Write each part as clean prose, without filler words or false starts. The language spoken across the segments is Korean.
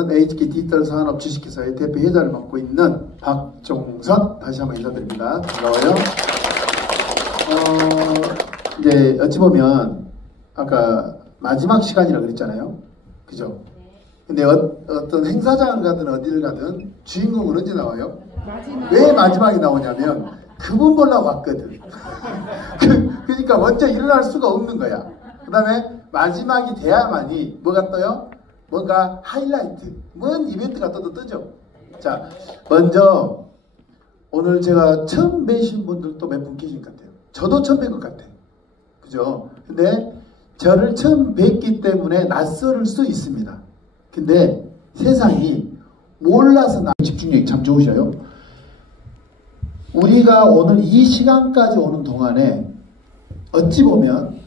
HK 디지털 산업 주식회사의 대표 회장을 맡고 있는 박종선, 다시 한번 인사드립니다. 반가워요. 이제 어찌 보면 아까 마지막 시간이라고 그랬잖아요. 그죠? 근데 어떤 행사장을 가든 어디를 가든 주인공은 언제 나와요? 왜 마지막에 나오냐면 그분 보려고 왔거든. 그러니까 먼저 일어날 수가 없는 거야. 그 다음에 마지막이 돼야만이 뭐가 떠요? 뭔가 하이라이트, 뭔 이벤트가 뜨죠. 자, 먼저 오늘 제가 처음 뵈신 분들도 몇 분 계신 것 같아요. 저도 처음 뵌 것 같아요. 그죠? 근데 저를 처음 뵙기 때문에 낯설을 수 있습니다. 근데 세상이 몰라서 집중력이 참 좋으셔요. 우리가 오늘 이 시간까지 오는 동안에 어찌 보면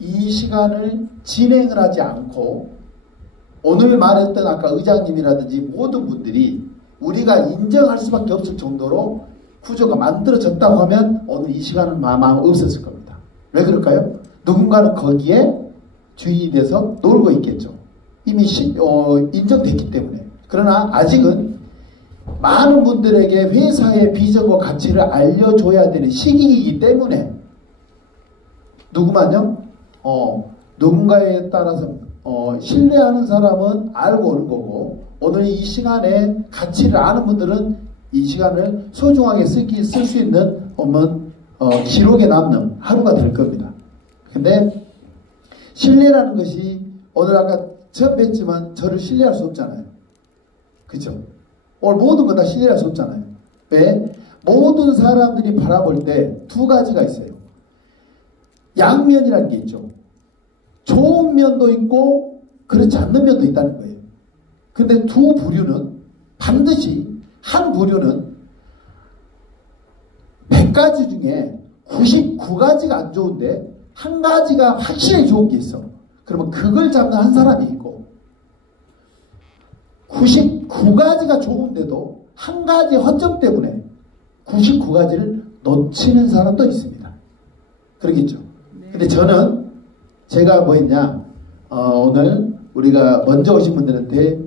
이 시간을 진행을 하지 않고 오늘 말했던 아까 의장님이라든지 모든 분들이 우리가 인정할 수밖에 없을 정도로 구조가 만들어졌다고 하면 오늘 이 시간은 마음 없었을 겁니다. 왜 그럴까요? 누군가는 거기에 주인이 돼서 놀고 있겠죠. 이미 인정됐기 때문에. 그러나 아직은 많은 분들에게 회사의 비전과 가치를 알려줘야 되는 시기이기 때문에 누구만요? 누군가에 따라서 신뢰하는 사람은 알고 오는 거고 오늘 이 시간에 가치를 아는 분들은 이 시간을 소중하게 쓸 수 있는 기록에 남는 하루가 될 겁니다. 근데 신뢰라는 것이 오늘 아까 처음 뵀지만 저를 신뢰할 수 없잖아요. 그죠? 오늘 모든 거 다 신뢰할 수 없잖아요. 왜? 모든 사람들이 바라볼 때 두 가지가 있어요. 양면이라는 게 있죠. 좋은 면도 있고 그렇지 않는 면도 있다는 거예요. 근데 두 부류는 반드시 한 부류는 100가지 중에 99가지가 안 좋은데 한 가지가 확실히 좋은 게 있어. 그러면 그걸 잡는 한 사람이 있고 99가지가 좋은데도 한 가지 허점 때문에 99가지를 놓치는 사람도 있습니다. 그러겠죠. 근데 저는 제가 뭐 했냐, 오늘 우리가 먼저 오신 분들한테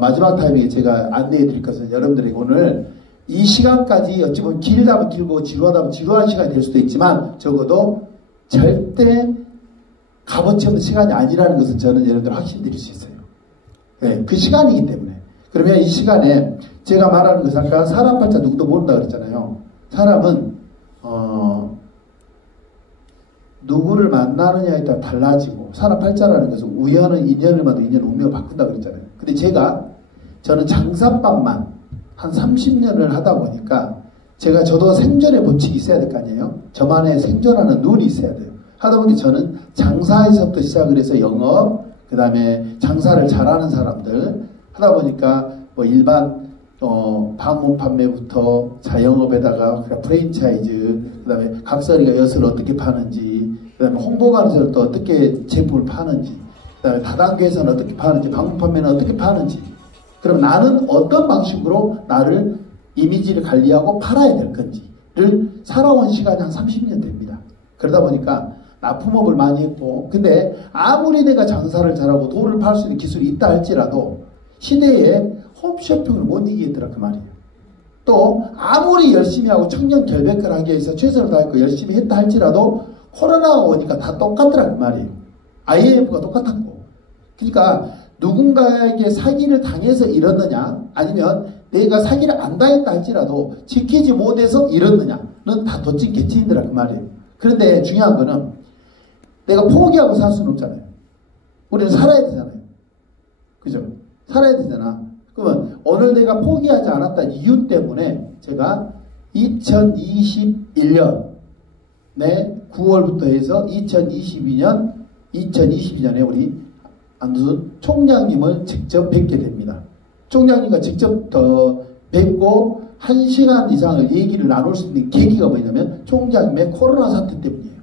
마지막 타이밍에 제가 안내해 드릴 것은 여러분들에게 오늘 이 시간까지 어찌 보면 길다면 길고 지루하다면 지루한 시간이 될 수도 있지만 적어도 절대 값어치 없는 시간이 아니라는 것은 저는 여러분들 확신드릴 수 있어요. 네, 그 시간이기 때문에. 그러면 이 시간에 제가 말하는 것은 아까 사람 팔자 누구도 모른다 그랬잖아요. 사람은 누구를 만나느냐에 따라 달라지고 사람 팔자라는 것은 우연은 인연을 만들고 인연은 운명을 바꾼다 그랬잖아요. 근데 저는 장사밥만 한 30년을 하다 보니까 저도 생존의 법칙이 있어야 될 거 아니에요. 저만의 생존하는 룰이 있어야 돼요. 하다 보니 저는 장사에서부터 시작을 해서 영업, 그 다음에 장사를 잘하는 사람들 하다 보니까 뭐 일반 방문 판매부터 자영업에다가 프랜차이즈, 그 다음에 각설이가 엿을 어떻게 파는지, 그 다음에 홍보관에서는 또 어떻게 제품을 파는지, 그 다음에 다단계에서는 어떻게 파는지, 방문 판매는 어떻게 파는지. 그럼 나는 어떤 방식으로 나를 이미지를 관리하고 팔아야 될 건지를 살아온 시간이 한 30년 됩니다. 그러다 보니까 납품업을 많이 했고, 근데 아무리 내가 장사를 잘하고 돈을 팔 수 있는 기술이 있다 할지라도 시대에 홈쇼핑을 못 이기겠더라 그 말이에요. 또 아무리 열심히 하고 청년 결백을 하기 위해서 최선을 다했고 열심히 했다 할지라도 코로나가 오니까 다 똑같더라 그 말이에요. IMF가 똑같았고. 그러니까 누군가에게 사기를 당해서 이렇느냐 아니면 내가 사기를 안 당했다 할지라도 지키지 못해서 이렇느냐는 다 도찐 개찐이더라 그 말이에요. 그런데 중요한 거는 내가 포기하고 살 수는 없잖아요. 우리는 살아야 되잖아요. 그죠? 살아야 되잖아. 그러면 오늘 내가 포기하지 않았다는 이유 때문에 제가 2021년에 9월부터 해서 2022년에 우리 안두순 총장님을 직접 뵙게 됩니다. 총장님과 직접 뵙고 1시간 이상을 얘기를 나눌 수 있는 계기가 뭐냐면 총장님의 코로나 사태 때문이에요.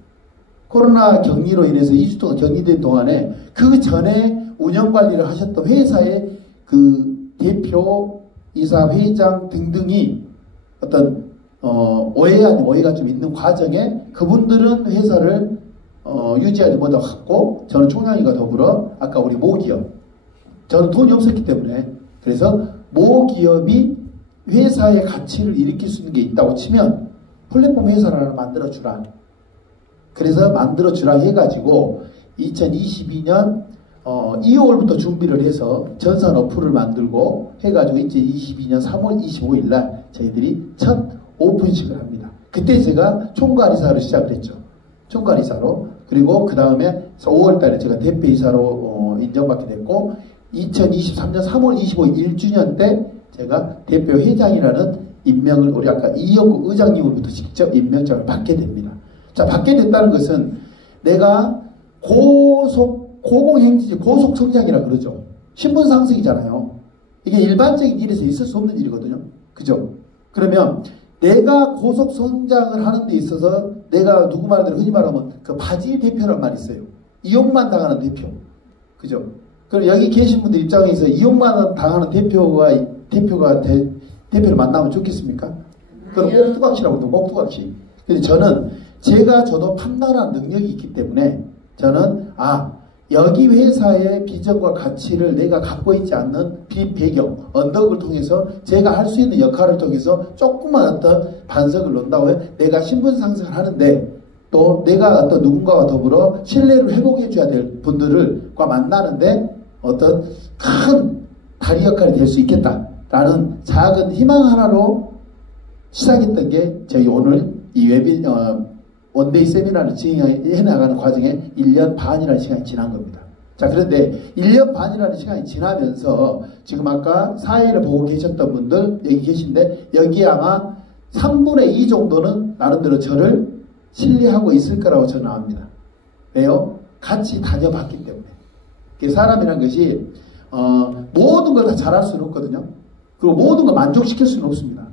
코로나 격리로 인해서 2주 동안 격리된 동안에 그 전에 운영관리를 하셨던 회사의 그 대표, 이사, 회장 등등이 어떤 오해 아닌 오해가 좀 있는 과정에 그분들은 회사를 유지하지 못하고 저는 총장님과 더불어 아까 우리 모기업 저는 돈이 없었기 때문에. 그래서 모 기업이 회사의 가치를 일으킬 수 있는 게 있다고 치면 플랫폼 회사를 하나 만들어주라. 그래서 만들어주라 해가지고 2022년 2월부터 준비를 해서 전산 어플을 만들고 해가지고 2022년 3월 25일 날 저희들이 첫 오픈식을 합니다. 그때 제가 총괄이사로 시작을 했죠. 총괄이사로. 그리고 그 다음에 5월 달에 제가 대표이사로 인정받게 됐고 2023년 3월 25일 1주년 때 제가 대표회장이라는 임명을 우리 아까 이영구 의장님으로부터 직접 임명장을 받게 됩니다. 자, 받게 됐다는 것은 내가 고공행진지 고속성장이라 그러죠. 신분 상승이잖아요. 이게 일반적인 일에서 있을 수 없는 일이거든요. 그죠? 그러면 내가 고속성장을 하는 데 있어서 내가 누구 말대로 흔히 말하면 그 바지 대표란 말이 있어요. 이용만 당하는 대표. 그죠? 그럼 여기 계신 분들 입장에서 이용만 당하는 대표를 만나면 좋겠습니까? 그럼 꼭두각시라고 해도 꼭두각시. 근데 저도 판단하는 능력이 있기 때문에 저는 여기 회사의 비전과 가치를 내가 갖고 있지 않는 배경, 언덕을 통해서 제가 할 수 있는 역할을 통해서 조그만 어떤 반석을 놓는다고 해서 내가 신분 상승을 하는데 또 내가 어떤 누군가와 더불어 신뢰를 회복해 줘야 될 분들과 만나는데 어떤 큰 다리 역할이 될 수 있겠다라는 작은 희망 하나로 시작했던 게 저희 오늘 이 원데이 세미나를 진행해 나가는 과정에 1년 반이라는 시간이 지난 겁니다. 자, 그런데 1년 반이라는 시간이 지나면서 지금 아까 사회를 보고 계셨던 분들 여기 계신데 여기에 아마 3분의 2 정도는 나름대로 저를 신뢰하고 있을 거라고 저는 압니다. 왜요? 같이 다녀봤기 때문에. 사람이란 것이 모든 걸 다 잘할 수는 없거든요. 그리고 모든 걸 만족시킬 수는 없습니다.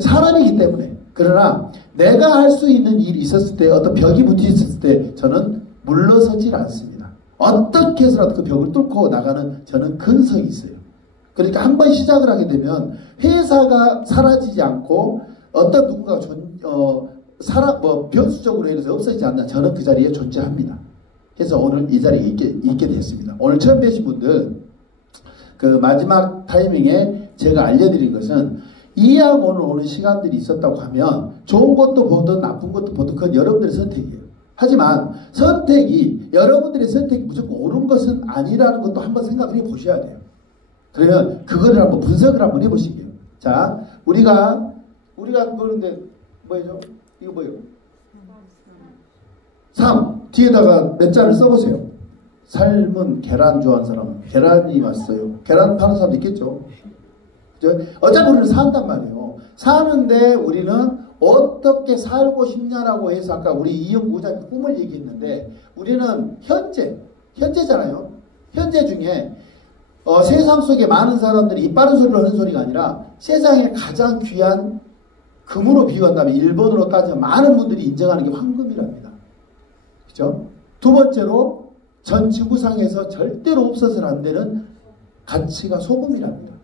사람이기 때문에. 그러나 내가 할 수 있는 일이 있었을 때 어떤 벽이 붙어있을 때 저는 물러서질 않습니다. 어떻게 해서라도 그 벽을 뚫고 나가는 저는 근성이 있어요. 그러니까 한번 시작을 하게 되면 회사가 사라지지 않고 어떤 누군가가 변수적으로 해서 없어지지 않나 저는 그 자리에 존재합니다. 그래서 오늘 이 자리에 있게 됐습니다. 오늘 처음 뵈신 분들 그 마지막 타이밍에 제가 알려드린 것은 이왕 오는 시간들이 있었다고 하면 좋은 것도 보든 나쁜 것도 보든 그건 여러분들의 선택이에요. 하지만 여러분들의 선택이 무조건 옳은 것은 아니라는 것도 한번 생각을 해보셔야 돼요. 그러면 그거를 한번 분석을 한번 해보시게요. 자, 우리가 보는데 뭐죠? 이거 뭐예요? 3 뒤에다가 몇 자를 써보세요. 삶은 계란 좋아하는 사람은 계란이 맛있어요. 계란 파는 사람도 있겠죠. 어차피 우리는 산단 말이에요. 사는데 우리는 어떻게 살고 싶냐라고 해서 아까 우리 이영구 의장님 꿈을 얘기했는데 우리는 현재잖아요. 현재 중에 세상 속에 많은 사람들이 입 바른 소리로 하는 소리가 아니라 세상에 가장 귀한 금으로 비유한다면 일본으로 따지면 많은 분들이 인정하는 게 황금이랍니다. 그죠? 두 번째로 전 지구상에서 절대로 없어서는 안 되는 가치가 소금이랍니다.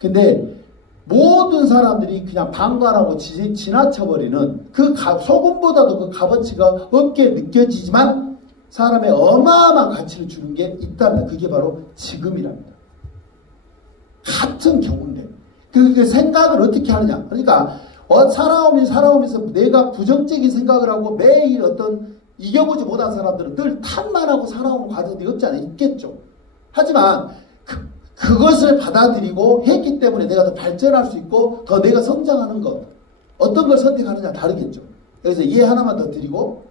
근데 모든 사람들이 그냥 방관하고 지나쳐버리는 그 소금보다도 그 값어치가 없게 느껴지지만 사람의 어마어마한 가치를 주는 게 있다면 그게 바로 지금이랍니다. 같은 경우인데 그 생각을 어떻게 하느냐. 그러니까 살아오면서 내가 부정적인 생각을 하고 매일 어떤 이겨보지 못한 사람들은 늘 탓만 하고 살아오는 과정들이 없지 않아 있겠죠. 하지만 그것을 받아들이고 했기 때문에 내가 더 발전할 수 있고 더 내가 성장하는 것 어떤 걸 선택하느냐 다르겠죠. 여기서 이해 하나만 더 드리고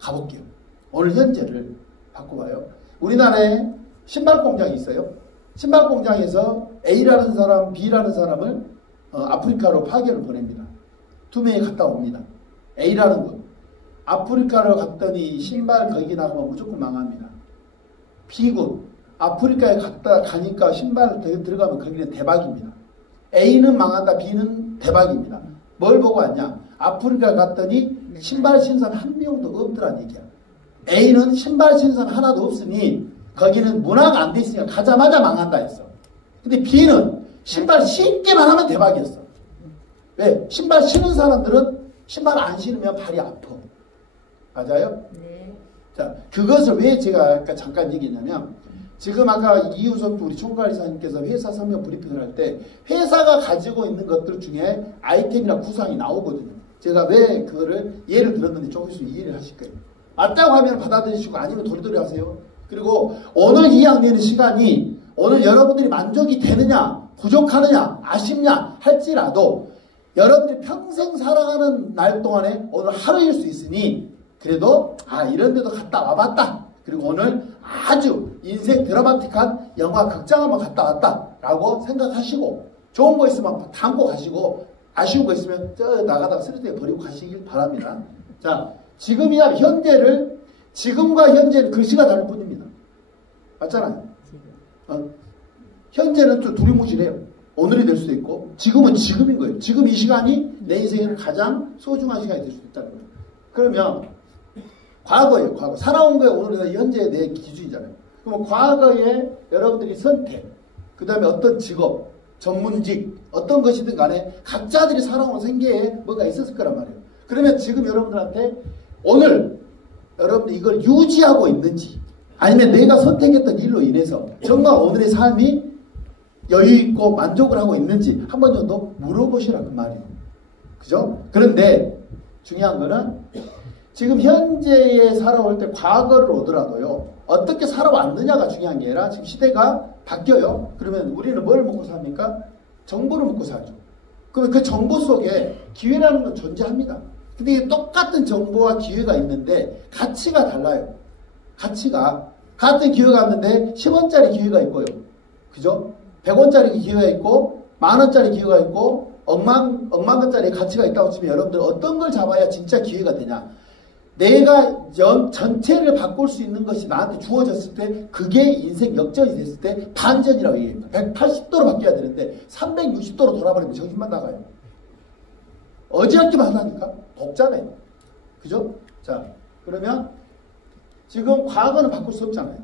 가볼게요. 오늘 현재를 바꿔봐요. 우리나라에 신발 공장이 있어요. 신발 공장에서 A라는 사람, B라는 사람을 아프리카로 파견을 보냅니다. 2명이 갔다 옵니다. A라는 분. 아프리카로 갔더니 신발 거기 나가면 무조건 망합니다. B군. 아프리카에 가니까 신발 들어가면 거기는 대박입니다. A는 망한다. B는 대박입니다. 뭘 보고 왔냐? 아프리카 갔더니 신발 신는 사람 한 명도 없더란 얘기야. A는 신발 신는 사람 하나도 없으니 거기는 문화가 안 돼 있으니까 가자마자 망한다 했어. 근데 B는 신발 신기만 하면 대박이었어. 왜? 신발 신는 사람들은 신발 안 신으면 발이 아파. 맞아요? 네. 자, 그것을 왜 제가 아까 잠깐 얘기했냐면 지금 아까 이우섭 우리 총괄이사님께서 회사 설명 브리핑을 할 때 회사가 가지고 있는 것들 중에 아이템이나 구상이 나오거든요. 제가 왜 그거를 예를 들었는지 조금 있으면 이해를 하실 거예요. 맞다고 하면 받아들이시고 아니면 도리도리 하세요. 그리고 오늘 2학년의 시간이 오늘 여러분들이 만족이 되느냐 부족하느냐 아쉽냐 할지라도 여러분들이 평생 살아가는 날 동안에 오늘 하루일 수 있으니 그래도 이런 데도 갔다 와봤다. 그리고 오늘 아주 인생 드라마틱한 영화 극장 한번 갔다 왔다 라고 생각하시고 좋은 거 있으면 담고 가시고 아쉬운 거 있으면 저 나가다가 쓰레기에 버리고 가시길 바랍니다. 자, 지금이야 현재를 지금과 현재는 글씨가 다를 뿐입니다. 맞잖아요. 현재는 좀 두리뭉실해요. 오늘이 될 수도 있고 지금은 지금인 거예요. 지금 이 시간이 내 인생에는 가장 소중한 시간이 될 수도 있다는 거예요. 그러면 과거예요. 과거. 살아온 거에 오늘은 현재의 내 기준이잖아요. 그럼 과거에 여러분들이 선택, 그 다음에 어떤 직업, 전문직, 어떤 것이든 간에 각자들이 살아온 생계에 뭔가 있었을 거란 말이에요. 그러면 지금 여러분들한테 오늘 여러분들이 이걸 유지하고 있는지 아니면 내가 선택했던 일로 인해서 정말 오늘의 삶이 여유있고 만족을 하고 있는지 한 번 정도 물어보시라 그 말이에요. 그죠? 그런데 중요한 거는 지금 현재에 살아올 때 과거를 오더라도요. 어떻게 살아왔느냐가 중요한 게 아니라 지금 시대가 바뀌어요. 그러면 우리는 뭘 먹고 삽니까? 정보를 먹고 살죠. 그러면 그 정보 속에 기회라는 건 존재합니다. 근데 똑같은 정보와 기회가 있는데 가치가 달라요. 가치가 같은 기회가 있는데 10원짜리 기회가 있고요. 그죠? 100원짜리 기회가 있고 만원짜리 기회가 있고 억만 원짜리 가치가 있다고 치면 여러분들 어떤 걸 잡아야 진짜 기회가 되냐? 내가 전체를 바꿀 수 있는 것이 나한테 주어졌을 때 그게 인생 역전이 됐을 때 반전이라고 얘기합니다. 180도로 바뀌어야 되는데 360도로 돌아버리면 정신만 나가요. 어지럽기만 하다니까? 복잡해. 그죠? 자, 그러면 지금 과거는 바꿀 수 없잖아요.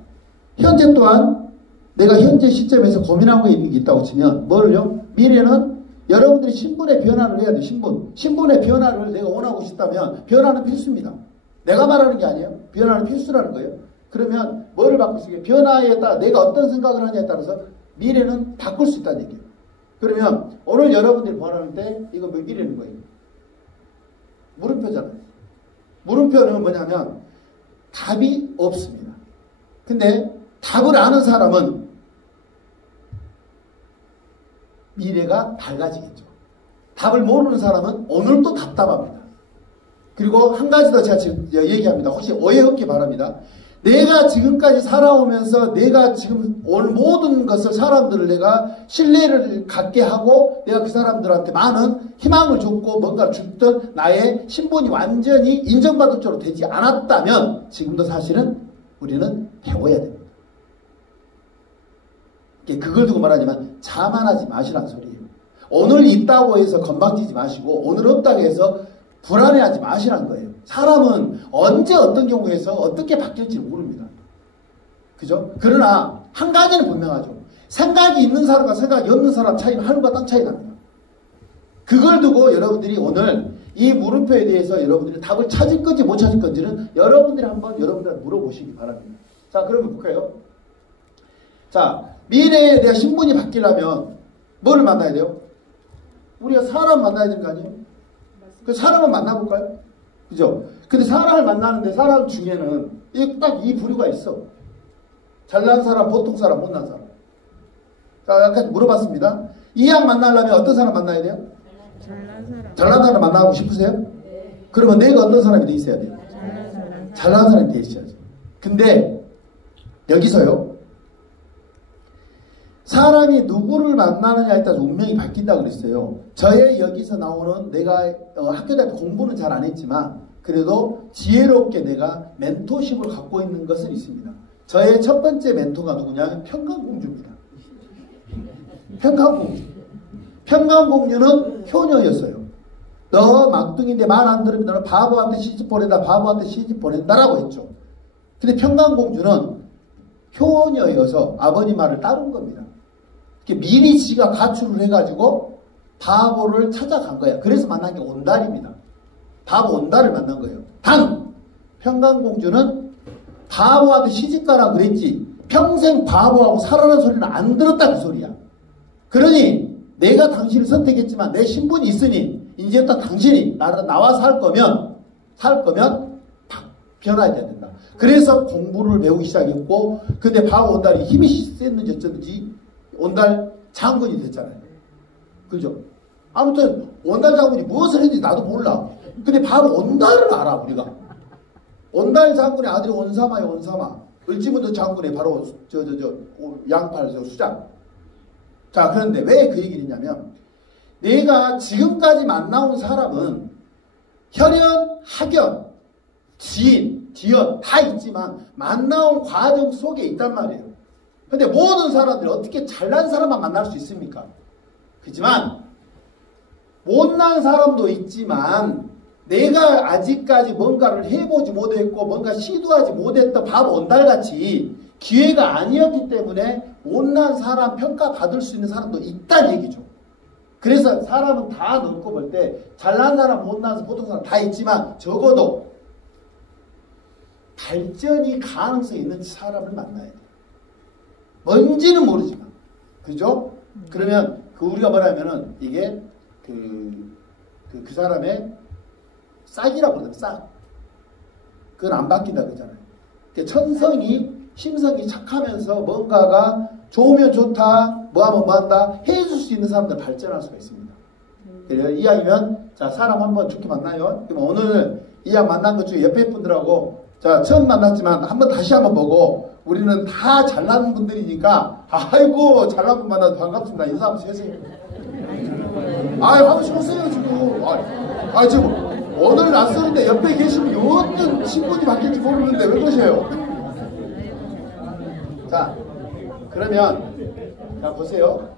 현재 또한 내가 현재 시점에서 고민하고 있는 게 있다고 치면 뭐를요? 미래는 여러분들이 신분의 변화를 해야 돼요. 신분의 변화를 내가 원하고 싶다면 변화는 필수입니다. 내가 말하는 게 아니에요. 변화는 필수라는 거예요. 그러면 뭐를 바꿀 수 있게 변화에 따라 내가 어떤 생각을 하냐에 따라서 미래는 바꿀 수 있다는 얘기예요. 그러면 오늘 여러분들이 말하는데 이거 몇 일이라는 거예요? 물음표잖아요. 물음표는 뭐냐면 답이 없습니다. 근데 답을 아는 사람은 미래가 밝아지겠죠. 답을 모르는 사람은 오늘도 답답합니다. 그리고 한 가지 더 제가 지금 얘기합니다. 혹시 오해 없기 바랍니다. 내가 지금까지 살아오면서 내가 지금 온 모든 것을 사람들을 내가 신뢰를 갖게 하고 내가 그 사람들한테 많은 희망을 줬고 뭔가를 줬던 나의 신분이 완전히 인정받을 쪽으로 되지 않았다면 지금도 사실은 우리는 배워야 됩니다. 그걸 두고 말하지만 자만하지 마시라는 소리예요. 오늘 있다고 해서 건방지지 마시고 오늘 없다고 해서 불안해하지 마시라는 거예요. 사람은 언제 어떤 경우에서 어떻게 바뀔지 모릅니다. 그죠? 그러나 한 가지는 분명하죠. 생각이 있는 사람과 생각이 없는 사람 차이는 하늘과 땅 차이 납니다. 그걸 두고 여러분들이 오늘 이 물음표에 대해서 여러분들이 답을 찾을 건지 못 찾을 건지는 여러분들이 한번 여러분들한테 물어보시기 바랍니다. 자, 그러면 볼까요? 자, 미래에 대한 신분이 바뀌려면 뭐를 만나야 돼요? 우리가 사람 만나야 되는 거 아니에요? 그 사람을 만나볼까요? 그죠? 근데 사람을 만나는데 사람 중에는 딱 이 부류가 있어. 잘난 사람, 보통 사람, 못난 사람. 자, 아까 물어봤습니다. 이왕 만나려면 어떤 사람 만나야 돼요? 잘난 사람 만나고 싶으세요? 네. 그러면 내가 어떤 사람이 돼 있어야 돼요? 잘난 사람이 돼 있어야죠. 근데 여기서요. 사람이 누구를 만나느냐에 따라서 운명이 바뀐다고 그랬어요. 저의 여기서 나오는 내가 학교 다닐 때 공부는 잘 안 했지만 그래도 지혜롭게 내가 멘토십을 갖고 있는 것은 있습니다. 저의 첫 번째 멘토가 누구냐면 평강공주입니다. 평강공주. 평강공주는 효녀였어요. 너 막둥이인데 말 안 들으면 너는 바보한테 시집 보낸다. 바보한테 시집 보낸다라고 했죠. 근데 평강공주는 효녀여서 아버님 말을 따른 겁니다. 미리 지가 가출을 해가지고 바보를 찾아간 거야. 그래서 만난 게 온달입니다. 바보 온달을 만난 거예요. 단 평강공주는 바보한테 시집가라 그랬지 평생 바보하고 살아라는 소리는 안 들었다 그 소리야. 그러니 내가 당신을 선택했지만 내 신분이 있으니 이제부터 당신이 나와 살 거면 변화해야 된다. 그래서 공부를 배우기 시작했고, 근데 바보 온달이 힘이 셌는지 어쩌는지 온달 장군이 됐잖아요. 그죠? 아무튼 온달 장군이 무엇을 했는지 나도 몰라. 근데 바로 온달을 알아 우리가. 온달 장군의 아들이 온사마예요. 온사마. 을지문덕 장군의 바로 양팔 수장. 자, 그런데 왜 그 얘기를 했냐면, 내가 지금까지 만나온 사람은 혈연, 학연, 지인, 지연 다 있지만 만나온 과정 속에 있단 말이에요. 근데 모든 사람들이 어떻게 잘난 사람만 만날 수 있습니까? 그렇지만 못난 사람도 있지만 내가 아직까지 뭔가를 해보지 못했고 뭔가 시도하지 못했던 바로 온달같이 기회가 아니었기 때문에 못난 사람 평가받을 수 있는 사람도 있다는 얘기죠. 그래서 사람은 다 놓고 볼 때 잘난 사람, 못난 사람, 보통 사람 다 있지만 적어도 발전이 가능성이 있는 사람을 만나야 돼요. 뭔지는 모르지만. 그죠? 그러면 우리가 뭐라면은 이게 그 사람의 싹이라고 그러잖아요. 싹. 그건 안 바뀐다 그러잖아요. 천성이, 심성이 착하면서 뭔가가 좋으면 좋다, 뭐하면 뭐한다 해줄 수 있는 사람들 발전할 수가 있습니다. 그래요. 이왕이면 자 사람 한번 좋게 만나요. 그럼 오늘 이왕 만난 것 중에 옆에 분들하고 자 처음 만났지만 다시 한번 보고 우리는 다 잘난 분들이니까 아이고 잘난 분 만나서 반갑습니다. 인사 한번 해주세요. 아이 한번 쉬었어요 지금. 지금 오늘 낯설은데 옆에 계시면 어떤 신분이 바뀔지 모르는데 왜 그러세요? 자 그러면 자 보세요.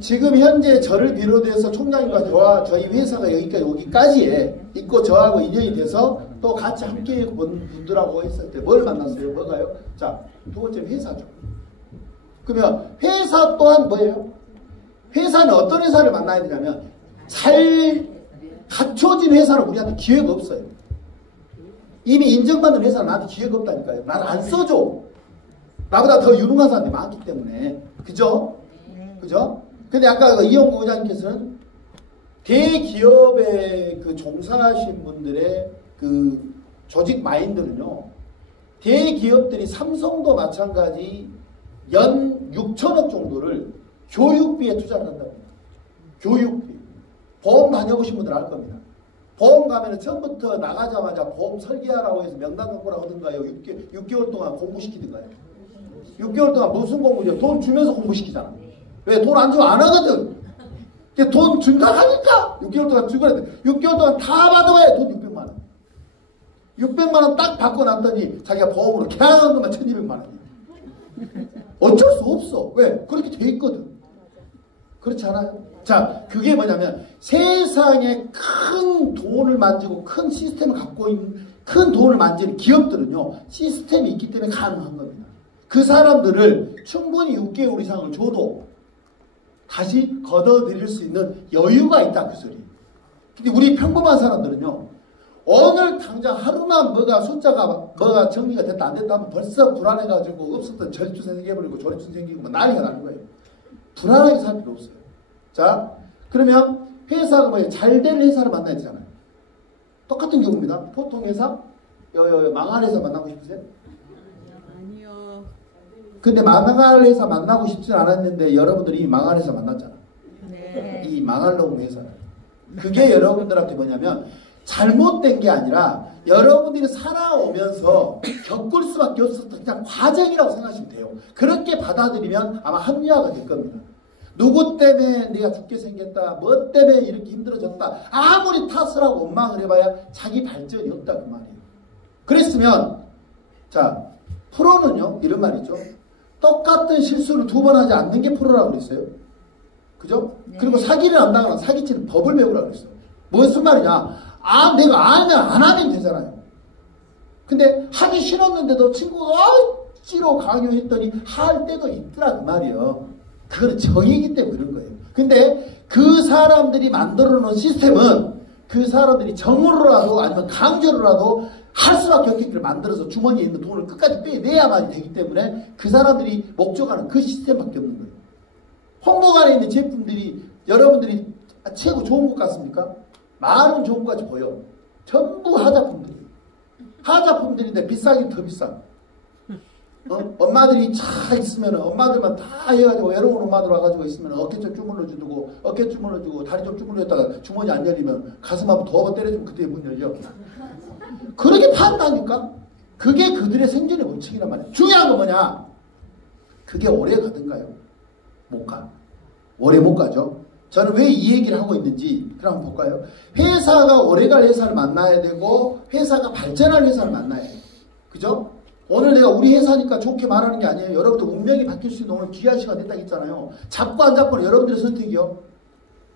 지금 현재 저를 비롯해서 총장님과 저희 회사가 여기까지에 있고 저하고 인연이 돼서 또 같이 함께 본 분들하고 했을 때 뭘 만났어요? 뭐가요? 자, 두 번째 회사죠. 그러면 회사 또한 뭐예요? 회사는 어떤 회사를 만나야 되냐면 잘 갖춰진 회사는 우리한테 기회가 없어요. 이미 인정받는 회사는 나한테 기회가 없다니까요. 나를 안 써줘. 나보다 더 유능한 사람들이 많기 때문에. 그죠? 그죠? 근데 아까 이영구 의장님께서는 대기업에 종사하신 분들의 조직 마인드는요, 대기업들이 삼성도 마찬가지 연 6천억 정도를 교육비에 투자를 한다고 합니다. 교육비. 보험 다녀보신 분들 알 겁니다. 보험 가면은 처음부터 나가자마자 보험 설계하라고 해서 명단 갖고라 하든가요. 6개월 동안 공부시키든가요. 6개월 동안 무슨 공부죠? 돈 주면서 공부시키잖아. 왜? 돈 안 주면 안 하거든. 돈 준다 하니까 6개월 동안 주고 6개월 동안 다 받아봐야 돈 600만 원. 600만 원 딱 받고 났더니 자기가 보험으로 개항한 것만 1200만 원이야. 어쩔 수 없어. 왜? 그렇게 돼 있거든. 그렇지 않아요? 자, 그게 뭐냐면 세상에 큰 돈을 만지고 큰 시스템을 갖고 있는 큰 돈을 만지는 기업들은요. 시스템이 있기 때문에 가능한 겁니다. 그 사람들을 충분히 6개월 이상을 줘도 다시 걷어들일 수 있는 여유가 있다 그 소리. 근데 우리 평범한 사람들은요. 오늘 당장 하루만 뭐가 정리가 됐다 안 됐다 하면 벌써 불안해가지고 없었던 저립주생 생겨버리고 조립주생 생기고 뭐 난리가 나는 거예요. 불안하게 살 필요 없어요. 자 그러면 회사가 뭐예요? 잘 될 회사를 만나야 되잖아요. 똑같은 경우입니다. 보통 회사 망할 회사 만나고 싶으세요? 아니요. 근데 망할 회사 만나고 싶지 않았는데 여러분들이 이미 망할 회사 만났잖아. 네. 이 망할 놈 회사를. 그게 여러분들한테 뭐냐면 잘못된 게 아니라 여러분들이 살아오면서 겪을 수밖에 없었던 그냥 과정이라고 생각하시면 돼요. 그렇게 받아들이면 아마 합리화가 될 겁니다. 누구 때문에 내가 죽게 생겼다, 뭐 때문에 이렇게 힘들어졌다, 아무리 탓을 하고 원망을 해봐야 자기 발전이 없다 그 말이에요. 그랬으면 자 프로는요 이런 말이죠. 똑같은 실수를 2번 하지 않는 게 프로라고 그랬어요. 그죠? 네. 그리고 사기를 안 당하면 사기치는 법을 배우라고 그랬어요. 무슨 말이냐? 내가 알면 안 하면 되잖아요. 근데 하기 싫었는데도 친구가 억지로 강요했더니 할 때도 있더라 그 말이에요. 그거는 정이기 때문에 그런 거예요. 근데 그 사람들이 만들어 놓은 시스템은 그 사람들이 정으로라도 아니면 강제로라도 할 수밖에 없게끔 만들어서 주머니에 있는 돈을 끝까지 빼내야만 되기 때문에 그 사람들이 목적하는 그 시스템밖에 없는 거예요. 홍보관에 있는 제품들이 여러분들이 최고 좋은 것 같습니까? 말은 좋은 것 같이 보여. 전부 하자품들이에요. 하자품들인데 비싸긴 더 비싸. 엄마들이 차 있으면 엄마들만 다 해가지고 외로운 엄마들 와가지고 있으면 어깨 좀 주물러주고 어깨 주물러주고 다리 좀 주물러줬다가 주머니 안 열리면 가슴 한번 더 때려주면 그때 문 열려. 그렇게 판다니까? 그게 그들의 생존의 원칙이란 말이야. 중요한 건 뭐냐? 그게 오래 가든가요? 못 가. 오래 못 가죠. 저는 왜 이 얘기를 하고 있는지 그럼 한번 볼까요? 회사가 오래갈 회사를 만나야 되고 회사가 발전할 회사를 만나야 돼요. 그죠? 오늘 내가 우리 회사니까 좋게 말하는 게 아니에요. 여러분들 운명이 바뀔 수 있는 오늘 귀한 시간 됐다고 했잖아요. 잡고 안 잡고는 여러분들의 선택이요.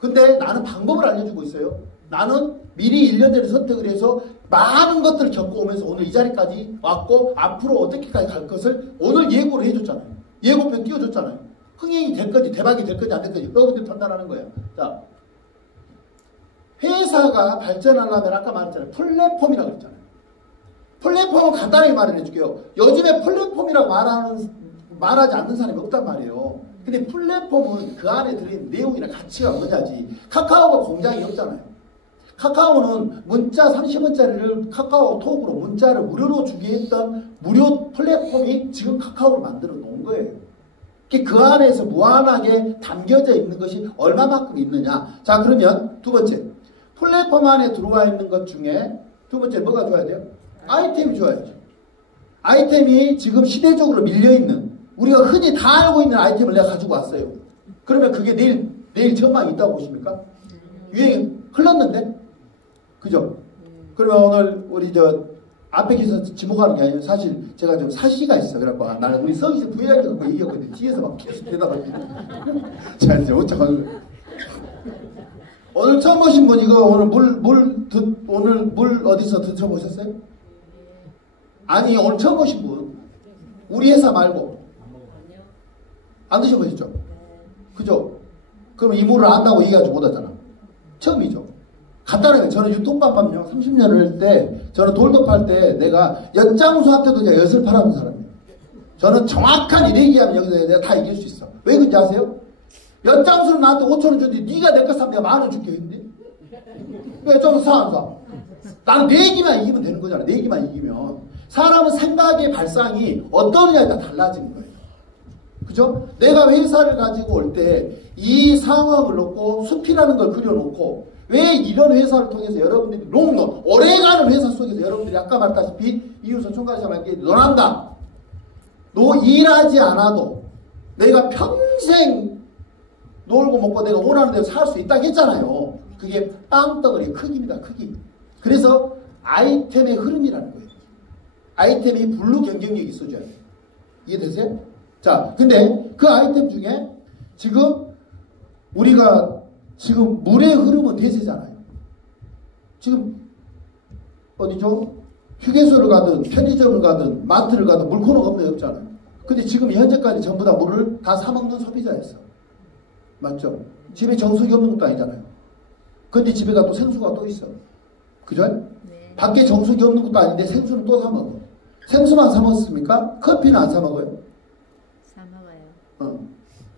근데 나는 방법을 알려주고 있어요. 나는 미리 1년 전에 선택을 해서 많은 것들을 겪어오면서 오늘 이 자리까지 왔고 앞으로 어떻게까지 갈 것을 오늘 예고를 해줬잖아요. 예고편 띄워줬잖아요. 흥행이 될 건지 대박이 될 건지 안 될 건지 여러분들이 판단하는 거예요. 자, 회사가 발전하려면 아까 말했잖아요. 플랫폼이라고 그랬잖아요. 플랫폼은 간단하게 말을 해줄게요. 요즘에 플랫폼이라고 말하지 않는 사람이 없단 말이에요. 근데 플랫폼은 그 안에 들어있는 내용이나 가치가 뭐냐지. 카카오가 공장이 없잖아요. 카카오는 문자 30원짜리를 카카오톡으로 문자를 무료로 주게 했던 무료 플랫폼이 지금 카카오를 만들어 놓은 거예요. 그 안에서 무한하게 담겨져 있는 것이 얼마만큼 있느냐. 자, 그러면 두 번째. 플랫폼 안에 들어와 있는 것 중에 두 번째 뭐가 좋아야 돼요? 아이템이 좋아야죠. 아이템이 지금 시대적으로 밀려있는 우리가 흔히 다 알고 있는 아이템을 내가 가지고 왔어요. 그러면 그게 내일 전망이 있다고 보십니까? 유행이 흘렀는데? 그죠? 그러면 오늘 우리 앞에 계서 지목하는 게 아니고 사실 제가 좀 사시가 있어. 그래갖고 나는 우리 서비스 VIP가 갖고 얘기했거든요. 뒤에서 막 계속 대답하거든요. 자, 이제 어쩌고 오늘 처음 보신 분 이거 오늘 물 어디서 드셔보셨어요? 아니 오늘 처음 보신 분 우리 회사 말고 안 드셔보셨죠? 그죠? 그럼 이 물을 안다고 얘기하지 못하잖아. 처음이죠. 간단하게 저는 유통밥밤요 30년을 할 때 저는 돌도 팔 때 내가 연장수한테도 제가 엿을 팔아본 사람이에요. 저는 정확한 일 얘기하면 여기서 내가 다 이길 수 있어. 왜 그런지 아세요? 연장수는 나한테 5,000원 줬는데 네가 내 거 사면 내가 10,000원 줄게 했는데 왜 좀 사 안 사? 나는 내 얘기만 이기면 되는 거잖아. 내 얘기만 이기면. 사람은 생각의 발상이 어떠느냐에 따라 달라지는 거예요. 그죠? 내가 회사를 가지고 올 때 이 상황을 놓고 숲이라는 걸 그려놓고 왜 이런 회사를 통해서 여러분들이 롱런 오래가는 회사 속에서 여러분들이 아까 말했다시피 이웃선 총괄이사 말게 논한다. 너 일하지 않아도 내가 평생 놀고 먹고 내가 원하는 대로 살 수 있다고 했잖아요. 그게 빵덩어리의 크기입니다. 크기. 그래서 아이템의 흐름이라는 거예요. 아이템이 블루 경쟁력이 있어줘야 돼요. 이해되세요? 자, 근데 그 아이템 중에 지금 우리가 지금 물의 흐름은 대세잖아요. 지금 어디죠? 휴게소를 가든 편의점을 가든 마트를 가든 물코너가 없잖아요. 근데 지금 현재까지 전부 다 물을 다 사먹는 소비자였어. 맞죠? 집에 정수기 없는 것도 아니잖아요. 근데 집에가 또 생수가 또 있어. 그죠? 네. 밖에 정수기 없는 것도 아닌데 생수는 또 사먹어. 생수만 사먹습니까? 커피는 안 사먹어요? 사먹어요.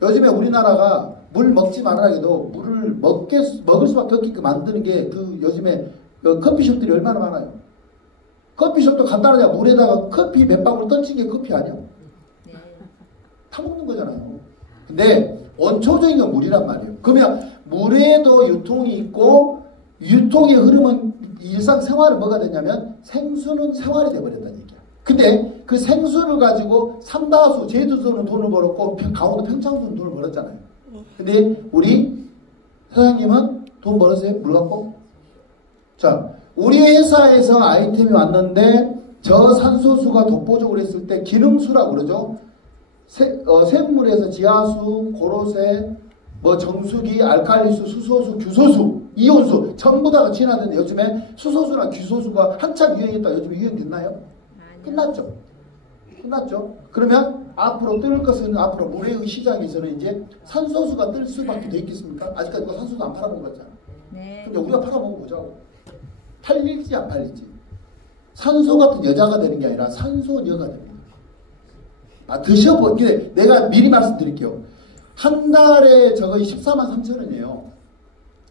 요즘에 우리나라가 물 먹지 말아라 해도 물을 먹을 수밖에 없게끔 만드는 게 그 요즘에 그 커피숍들이 얼마나 많아요. 커피숍도 간단하냐 물에다가 커피 몇 방울 떨친 게 커피 아니야? 네. 타먹는 거잖아요. 근데 원초적인 건 물이란 말이에요. 그러면 물에도 유통이 있고 유통의 흐름은 일상생활은 뭐가 되냐면 생수는 생활이 돼버렸다는 얘기야. 근데 그 생수를 가지고 삼다수, 제주도는 돈을 벌었고 강원도 평창도는 돈을 벌었잖아요. 근데 우리 사장님은 돈 벌었어요? 물 갖고? 자, 우리 회사에서 아이템이 왔는데 저산소수가 독보적으로 했을 때 기능수라고 그러죠. 샘물에서 지하수, 고로쇠, 뭐 정수기, 알칼리수, 수소수, 규소수, 이온수 전부 다가 진화되는데 요즘에 수소수나 규소수가 한참 유행했다. 요즘에 유행됐나요? 끝났죠. 끝났죠. 그러면 앞으로 뜰 것은 앞으로 물의 시장에서는 이제 산소수가 뜰 수밖에 돼 있겠습니까? 아직까지 산소도 안 팔아먹었잖아. 네. 근데 우리가 팔아먹어 보자고. 팔릴지 안 팔릴지. 산소 같은 여자가 되는 게 아니라 산소녀가 됩니다. 드셔보, 내가 미리 말씀드릴게요. 한 달에 저거 14만 3천 원이에요.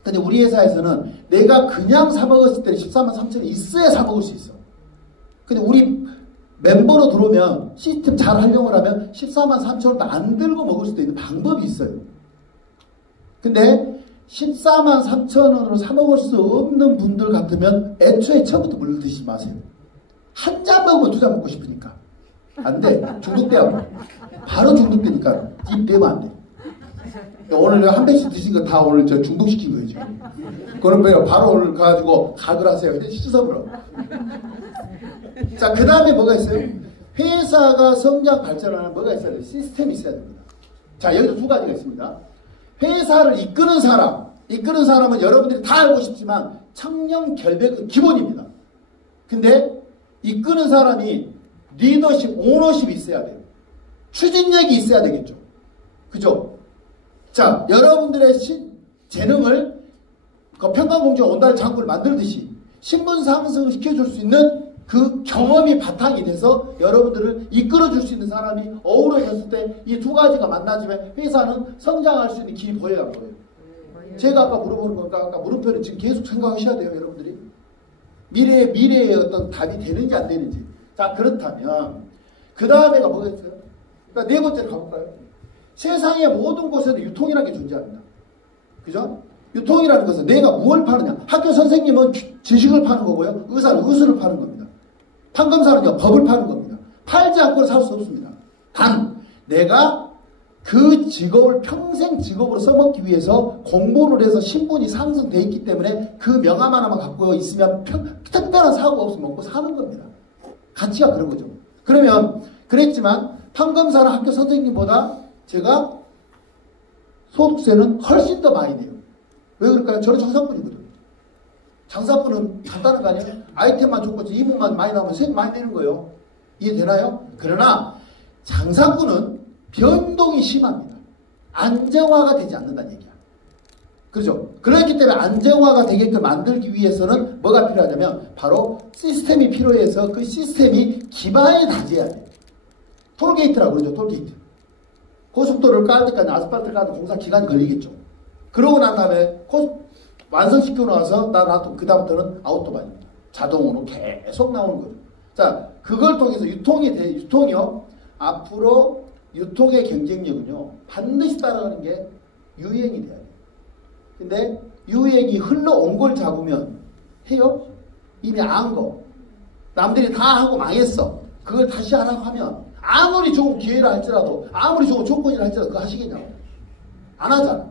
근데 우리 회사에서는 내가 그냥 사먹었을 때 14만 3천 원이 있어야 사먹을 수 있어. 근데 우리 멤버로 들어오면 시스템 잘 활용을 하면 14만 3천 원도 안 들고 먹을 수도 있는 방법이 있어요. 근데 14만 3천 원으로 사먹을 수 없는 분들 같으면 애초에 처음부터 물 드시지 마세요. 한 잔 먹으면 두 잔 먹고 싶으니까. 안 돼. 중독돼요. 바로 중독되니까 입 대면 안 돼. 오늘 한 병씩 드신 거 다 오늘 저 중독시킨 거예요, 지금. 그럼 바로 오늘 가가지고 각을 하세요. 시서물어. 자, 그 다음에 뭐가 있어요? 회사가 성장 발전하는 뭐가 있어야 돼요? 시스템이 있어야 됩니다. 자, 여기서 두 가지가 있습니다. 회사를 이끄는 사람은 여러분들이 다 알고 싶지만 청렴 결백은 기본입니다. 근데 이끄는 사람이 리더십, 오너십이 있어야 돼요. 추진력이 있어야 되겠죠. 그죠? 자, 여러분들의 재능을 평강공주가 온달의 장군을 만들듯이 신분 상승을 시켜줄 수 있는 그 경험이 바탕이 돼서 여러분들을 이끌어줄 수 있는 사람이 어우러졌을 때 이 두 가지가 만나지면 회사는 성장할 수 있는 길이 보여야 보여요. 제가 아까 물어보는 거니까 아까 물음표는 지금 계속 생각하셔야 돼요, 여러분들이. 미래의 어떤 답이 되는지 안 되는지. 자, 그렇다면 그 다음에가 뭐가 있어요? 그러니까 네 번째로 가볼까요? 세상의 모든 곳에는 유통이라는 게 존재합니다. 그죠? 유통이라는 것은 내가 무엇을 파느냐. 학교 선생님은 지식을 파는 거고요. 의사는 의술을 파는 겁니다. 판검사는요, 법을 파는 겁니다. 팔지 않고는 살 수 없습니다. 단, 내가 그 직업을 평생 직업으로 써먹기 위해서 공부를 해서 신분이 상승되어 있기 때문에 그 명함 하나만 갖고 있으면 특별한 사고가 없으면 먹고 사는 겁니다. 가치가 그런 거죠. 그러면 그랬지만 판검사나 학교 선생님보다 제가 소득세는 훨씬 더 많이 내요. 왜 그럴까요? 저는 장사꾼이거든요. 장사꾼은 간단한 거 아니에요? 아이템만 좋고 이분만 많이 나오면 세금 많이 내는 거예요. 이해되나요? 그러나 장사꾼은 변동이 심합니다. 안정화가 되지 않는다는 얘기야. 그렇죠? 그렇기 때문에 안정화가 되게끔 만들기 위해서는 뭐가 필요하냐면 바로 시스템이 필요해서 그 시스템이 기반이 다져야 돼요. 톨게이트라고 그러죠. 톨게이트. 고속도로를 깔 때까지 아스팔트를 깔는 공사 기간이 걸리겠죠. 그러고 난 다음에 완성시키고 나서 그 다음부터는 아웃도바입니다. 자동으로 계속 나오는 거죠. 자, 그걸 통해서 유통이요. 앞으로 유통의 경쟁력은요. 반드시 따라가는 게 유행이 돼야 돼요. 근데 유행이 흘러온 걸 잡으면 해요? 이미 안 거. 남들이 다 하고 망했어. 그걸 다시 하라고 하면 아무리 좋은 기회라 할지라도 아무리 좋은 조건이라 할지라도 그거 하시겠냐고. 안 하잖아.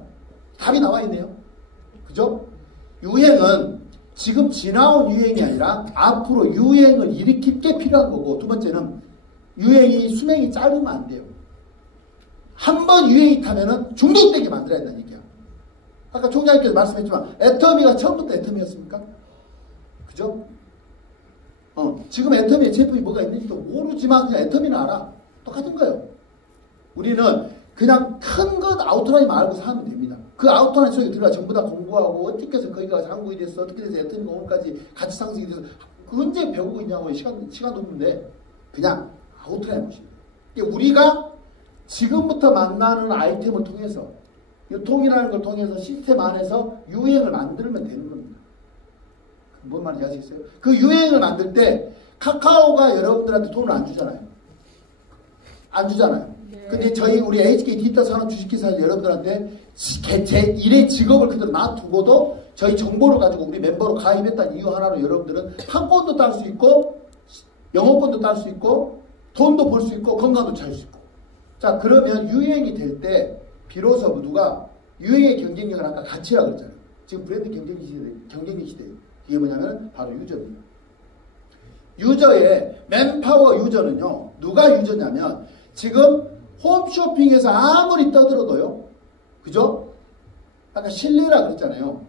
답이 나와 있네요. 그죠? 유행은 지금 지나온 유행이 아니라 앞으로 유행을 일으킬 게 필요한 거고, 두 번째는 유행이 수명이 짧으면 안 돼요. 한 번 유행이 타면은 중독되게 만들어야 된다는 얘기야. 아까 총장님께서 말씀했지만 애터미가 처음부터 애터미였습니까? 그죠? 지금 애터미의 제품이 뭐가 있는지도 모르지만 그냥 애터미는 알아. 똑같은 거예요. 우리는 그냥 큰 것 아우트라인 말고 사면 됩니다. 그 아우트라인 속에 들어가 전부 다 공부하고 어떻게 해서 거기가 한국이 됐어, 어떻게 해서 애터미가 오늘까지 같이 상승이 돼서 언제 배우고 있냐고 시간도 없는데 그냥 아우트라인 보시면 돼요. 우리가 지금부터 만나는 아이템을 통해서 유통이라는 걸 통해서 시스템 안에서 유행을 만들면 되는 겁니다. 뭔 말인지 아시겠어요? 그 유행을 만들 때 카카오가 여러분들한테 돈을 안 주잖아요. 안 주잖아요. 네. 근데 우리 HK 디지털 산업 주식회사 여러분들한테 제 1의 직업을 그대로 놔두고도 저희 정보를 가지고 우리 멤버로 가입했다는 이유 하나로 여러분들은 판권도 딸 수 있고 영어권도 딸 수 있고 돈도 벌 수 있고 건강도 잘 수 있고. 자, 그러면 유행이 될 때 비로소 누가 유행의 경쟁력을 아까 가치라고 그랬잖아요. 지금 브랜드 경쟁력 시대. 이게 뭐냐면 바로 유저입니다. 유저의 맨파워 유저는요. 누가 유저냐면 지금 홈쇼핑에서 아무리 떠들어도요. 그죠? 아까 신뢰라 그랬잖아요.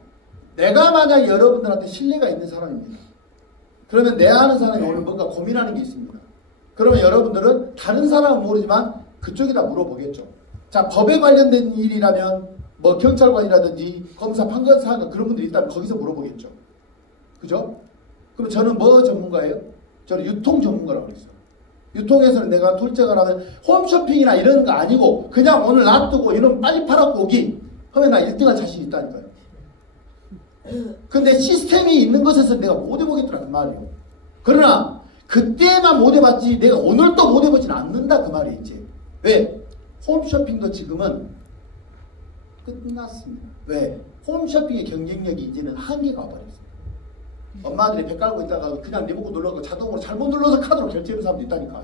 내가 만약 여러분들한테 신뢰가 있는 사람입니다. 그러면 내 아는 사람이 오늘 뭔가 고민하는 게 있습니다. 그러면 여러분들은 다른 사람은 모르지만 그쪽에다 물어보겠죠. 자, 법에 관련된 일이라면 뭐 경찰관이라든지 검사, 판검사하는 그런 분들이 있다면 거기서 물어보겠죠. 그죠? 그럼 저는 뭐 전문가예요? 저는 유통 전문가라고 그랬어요. 유통에서는 내가 둘째가 나면 홈쇼핑이나 이런 거 아니고 그냥 오늘 놔두고 이런 빨리 팔아고 오기 하면 나 1등할 자신 있다니까요. 근데 시스템이 있는 것에서 내가 못 해보겠더라 그 말이에요. 그러나 그때만 못 해봤지 내가 오늘 또 못 해보진 않는다 그 말이지. 왜? 홈쇼핑도 지금은 끝났습니다. 왜? 홈쇼핑의 경쟁력이 이제는 한계가 와버렸어요. 엄마들이 배 깔고 있다가 그냥 리모컨 눌러서 자동으로 잘못 눌러서 카드로 결제하는 사람도 있다니까.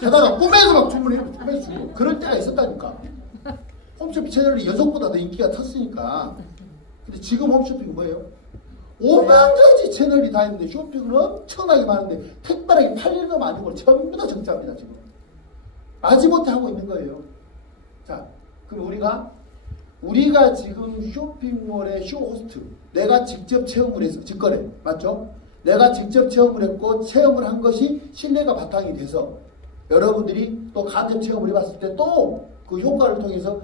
자다가 꿈에서 막 주문해요. 꿈에서 주문. 그럴 때가 있었다니까. 홈쇼핑 채널이 여성보다 더 인기가 탔으니까. 근데 지금 홈쇼핑은 뭐예요? 5만 가지 채널이 다 있는데 쇼핑은 엄청나게 많은데 특별하게 팔리는 거 많은 걸 전부 다 적자입니다. 지금 마지못해 하고 있는 거예요. 자, 그럼 우리가 지금 쇼핑몰의 쇼호스트, 내가 직접 체험을 해서 직거래 맞죠? 내가 직접 체험을 했고 체험을 한 것이 신뢰가 바탕이 돼서 여러분들이 또 간접 체험을 해봤을 때 또 그 효과를 통해서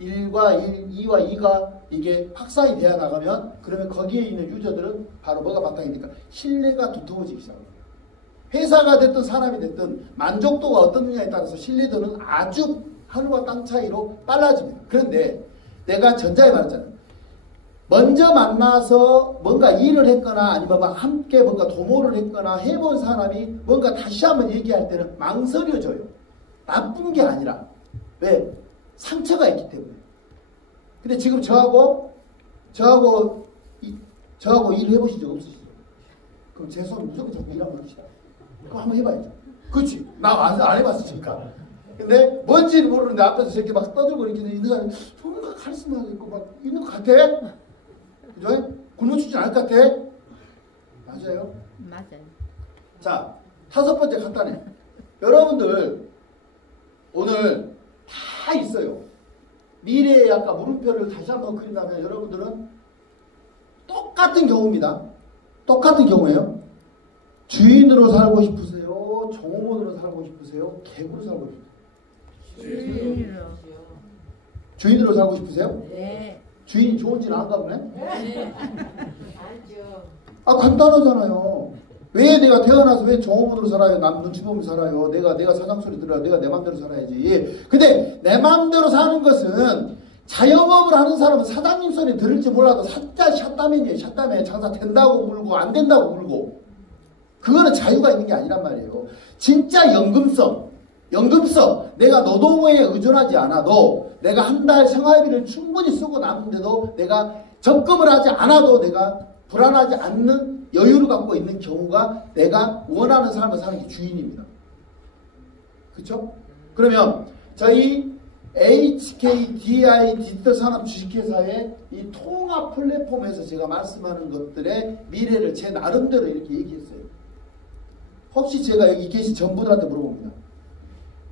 1과 1, 2와 2가 이게 확산이 되어 나가면 그러면 거기에 있는 유저들은 바로 뭐가 바탕이 되니까 신뢰가 두터워지기 시작합니다. 회사가 됐든 사람이 됐든 만족도가 어떻느냐에 따라서 신뢰도는 아주 하늘과 땅 차이로 빨라집니다. 그런데 내가 전자에 말했잖아요. 먼저 만나서 뭔가 일을 했거나 아니면 함께 뭔가 도모를 했거나 해본 사람이 뭔가 다시 한번 얘기할 때는 망설여져요. 나쁜 게 아니라. 왜? 상처가 있기 때문에. 근데 지금 저하고 일을 해보신 적 없으시죠? 그럼 제 손 무조건 자꾸 일 한번 합시다. 그럼 한번 해봐야죠. 그렇지. 나 안 해봤으니까. 근데 뭔지는 모르는데 앞에서 저렇게 막 떠들고 이렇게 있는 사람이 뭔가 카리스마가 있고 막 있는 것 같아. 그죠? 굶어 죽지 않을 것 같아. 맞아요? 맞아요. 자, 5번째 간단해. 여러분들 오늘 다 있어요. 미래의 아까 물음표를 다시 한번 그린다면 여러분들은 똑같은 경우입니다. 똑같은 경우예요. 주인으로 살고 싶으세요? 종업원으로 살고 싶으세요? 객으로 살고 싶으세요? 주인으로 살고 싶으세요? 네. 주인이 좋은지는 안가 보네? 네. 아, 간단하잖아요. 왜 내가 태어나서 왜 종업원으로 살아요? 남 눈치 보면 살아요. 내가 사장 소리 들어야 내가 내 맘대로 살아야지. 근데 내 맘대로 사는 것은 자영업을 하는 사람은 사장님 소리 들을지 몰라도 사자 샷다맨이에요. 샷다맨. 장사 된다고 물고 안 된다고 물고. 그거는 자유가 있는 게 아니란 말이에요. 진짜 연금성. 내가 노동에 의존하지 않아도 내가 한 달 생활비를 충분히 쓰고 남는데도 내가 적금을 하지 않아도 내가 불안하지 않는 여유를 갖고 있는 경우가 내가 원하는 삶을 사는 게 주인입니다. 그렇죠? 그러면 저희 HKDI 디지털 산업 주식회사의 이 통합 플랫폼에서 제가 말씀하는 것들의 미래를 제 나름대로 이렇게 얘기했어요. 혹시 제가 여기 계신 전부들한테 물어봅니다.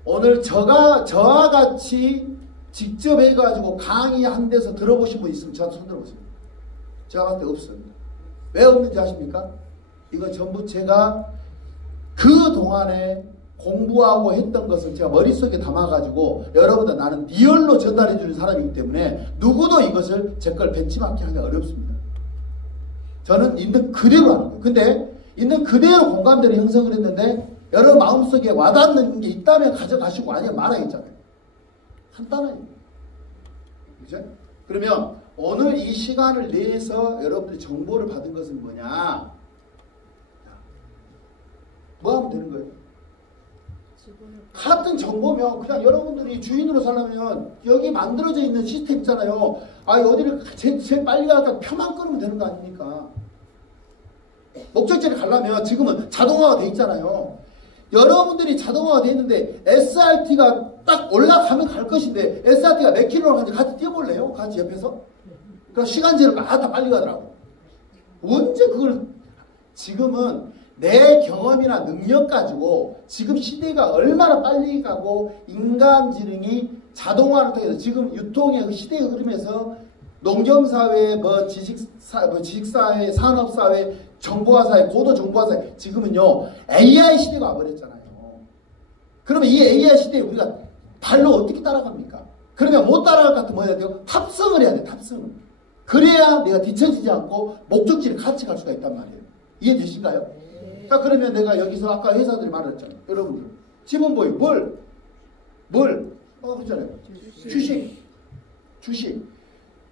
오늘 저와 같이 직접 해가지고 강의 한 데서 들어보신 분 있으면 저한테 손 들어보세요. 제가 봤을 때 없습니다. 왜 없는지 아십니까? 이거 전부 제가 그 동안에 공부하고 했던 것을 제가 머릿속에 담아가지고 여러분들 나는 리얼로 전달해주는 사람이기 때문에 누구도 이것을 제 걸 벤치마킹 하기가 어렵습니다. 저는 있는 그대로 하는 거예요. 근데 있는 그대로 공감대를 형성을 했는데 여러분 마음속에 와닿는 게 있다면 가져가시고 아니면 말아야겠잖아요. 간단해요. 그죠? 그러면 오늘 이 시간을 내서 여러분들이 정보를 받은 것은 뭐냐? 뭐 하면 되는 거예요? 같은 정보면 그냥 여러분들이 주인으로 살려면 여기 만들어져 있는 시스템 있잖아요. 아, 어디를 제일 빨리 가니까 표만 끊으면 되는 거 아닙니까? 목적지를 가려면 지금은 자동화가 돼 있잖아요. 여러분들이 자동화가 돼 있는데 SRT가 딱 올라가면 갈 것인데 SRT가 몇 킬로를 가는지 같이 뛰어볼래요? 같이 옆에서? 그러니까 시간제를 다 빨리 가더라고. 언제 그걸 지금은 내 경험이나 능력 가지고 지금 시대가 얼마나 빨리 가고 인간지능이 자동화를 통해서 지금 유통의 그 시대의 흐름에서 농경사회, 지식사회, 산업사회, 정보화사회, 고도정보화사회 지금은요 AI 시대가 와버렸잖아요. 그러면 이 AI 시대에 우리가 발로 어떻게 따라갑니까? 그러면 못 따라갈 것 같으면 뭐 해야 돼요? 탑승을 해야 돼, 탑승을. 그래야 내가 뒤처지지 않고 목적지를 같이 갈 수가 있단 말이에요. 이해되신가요? 자, 그러면 내가 여기서 아까 회사들이 말했잖아요. 여러분들. 지분 보유, 그렇잖아요. 주식.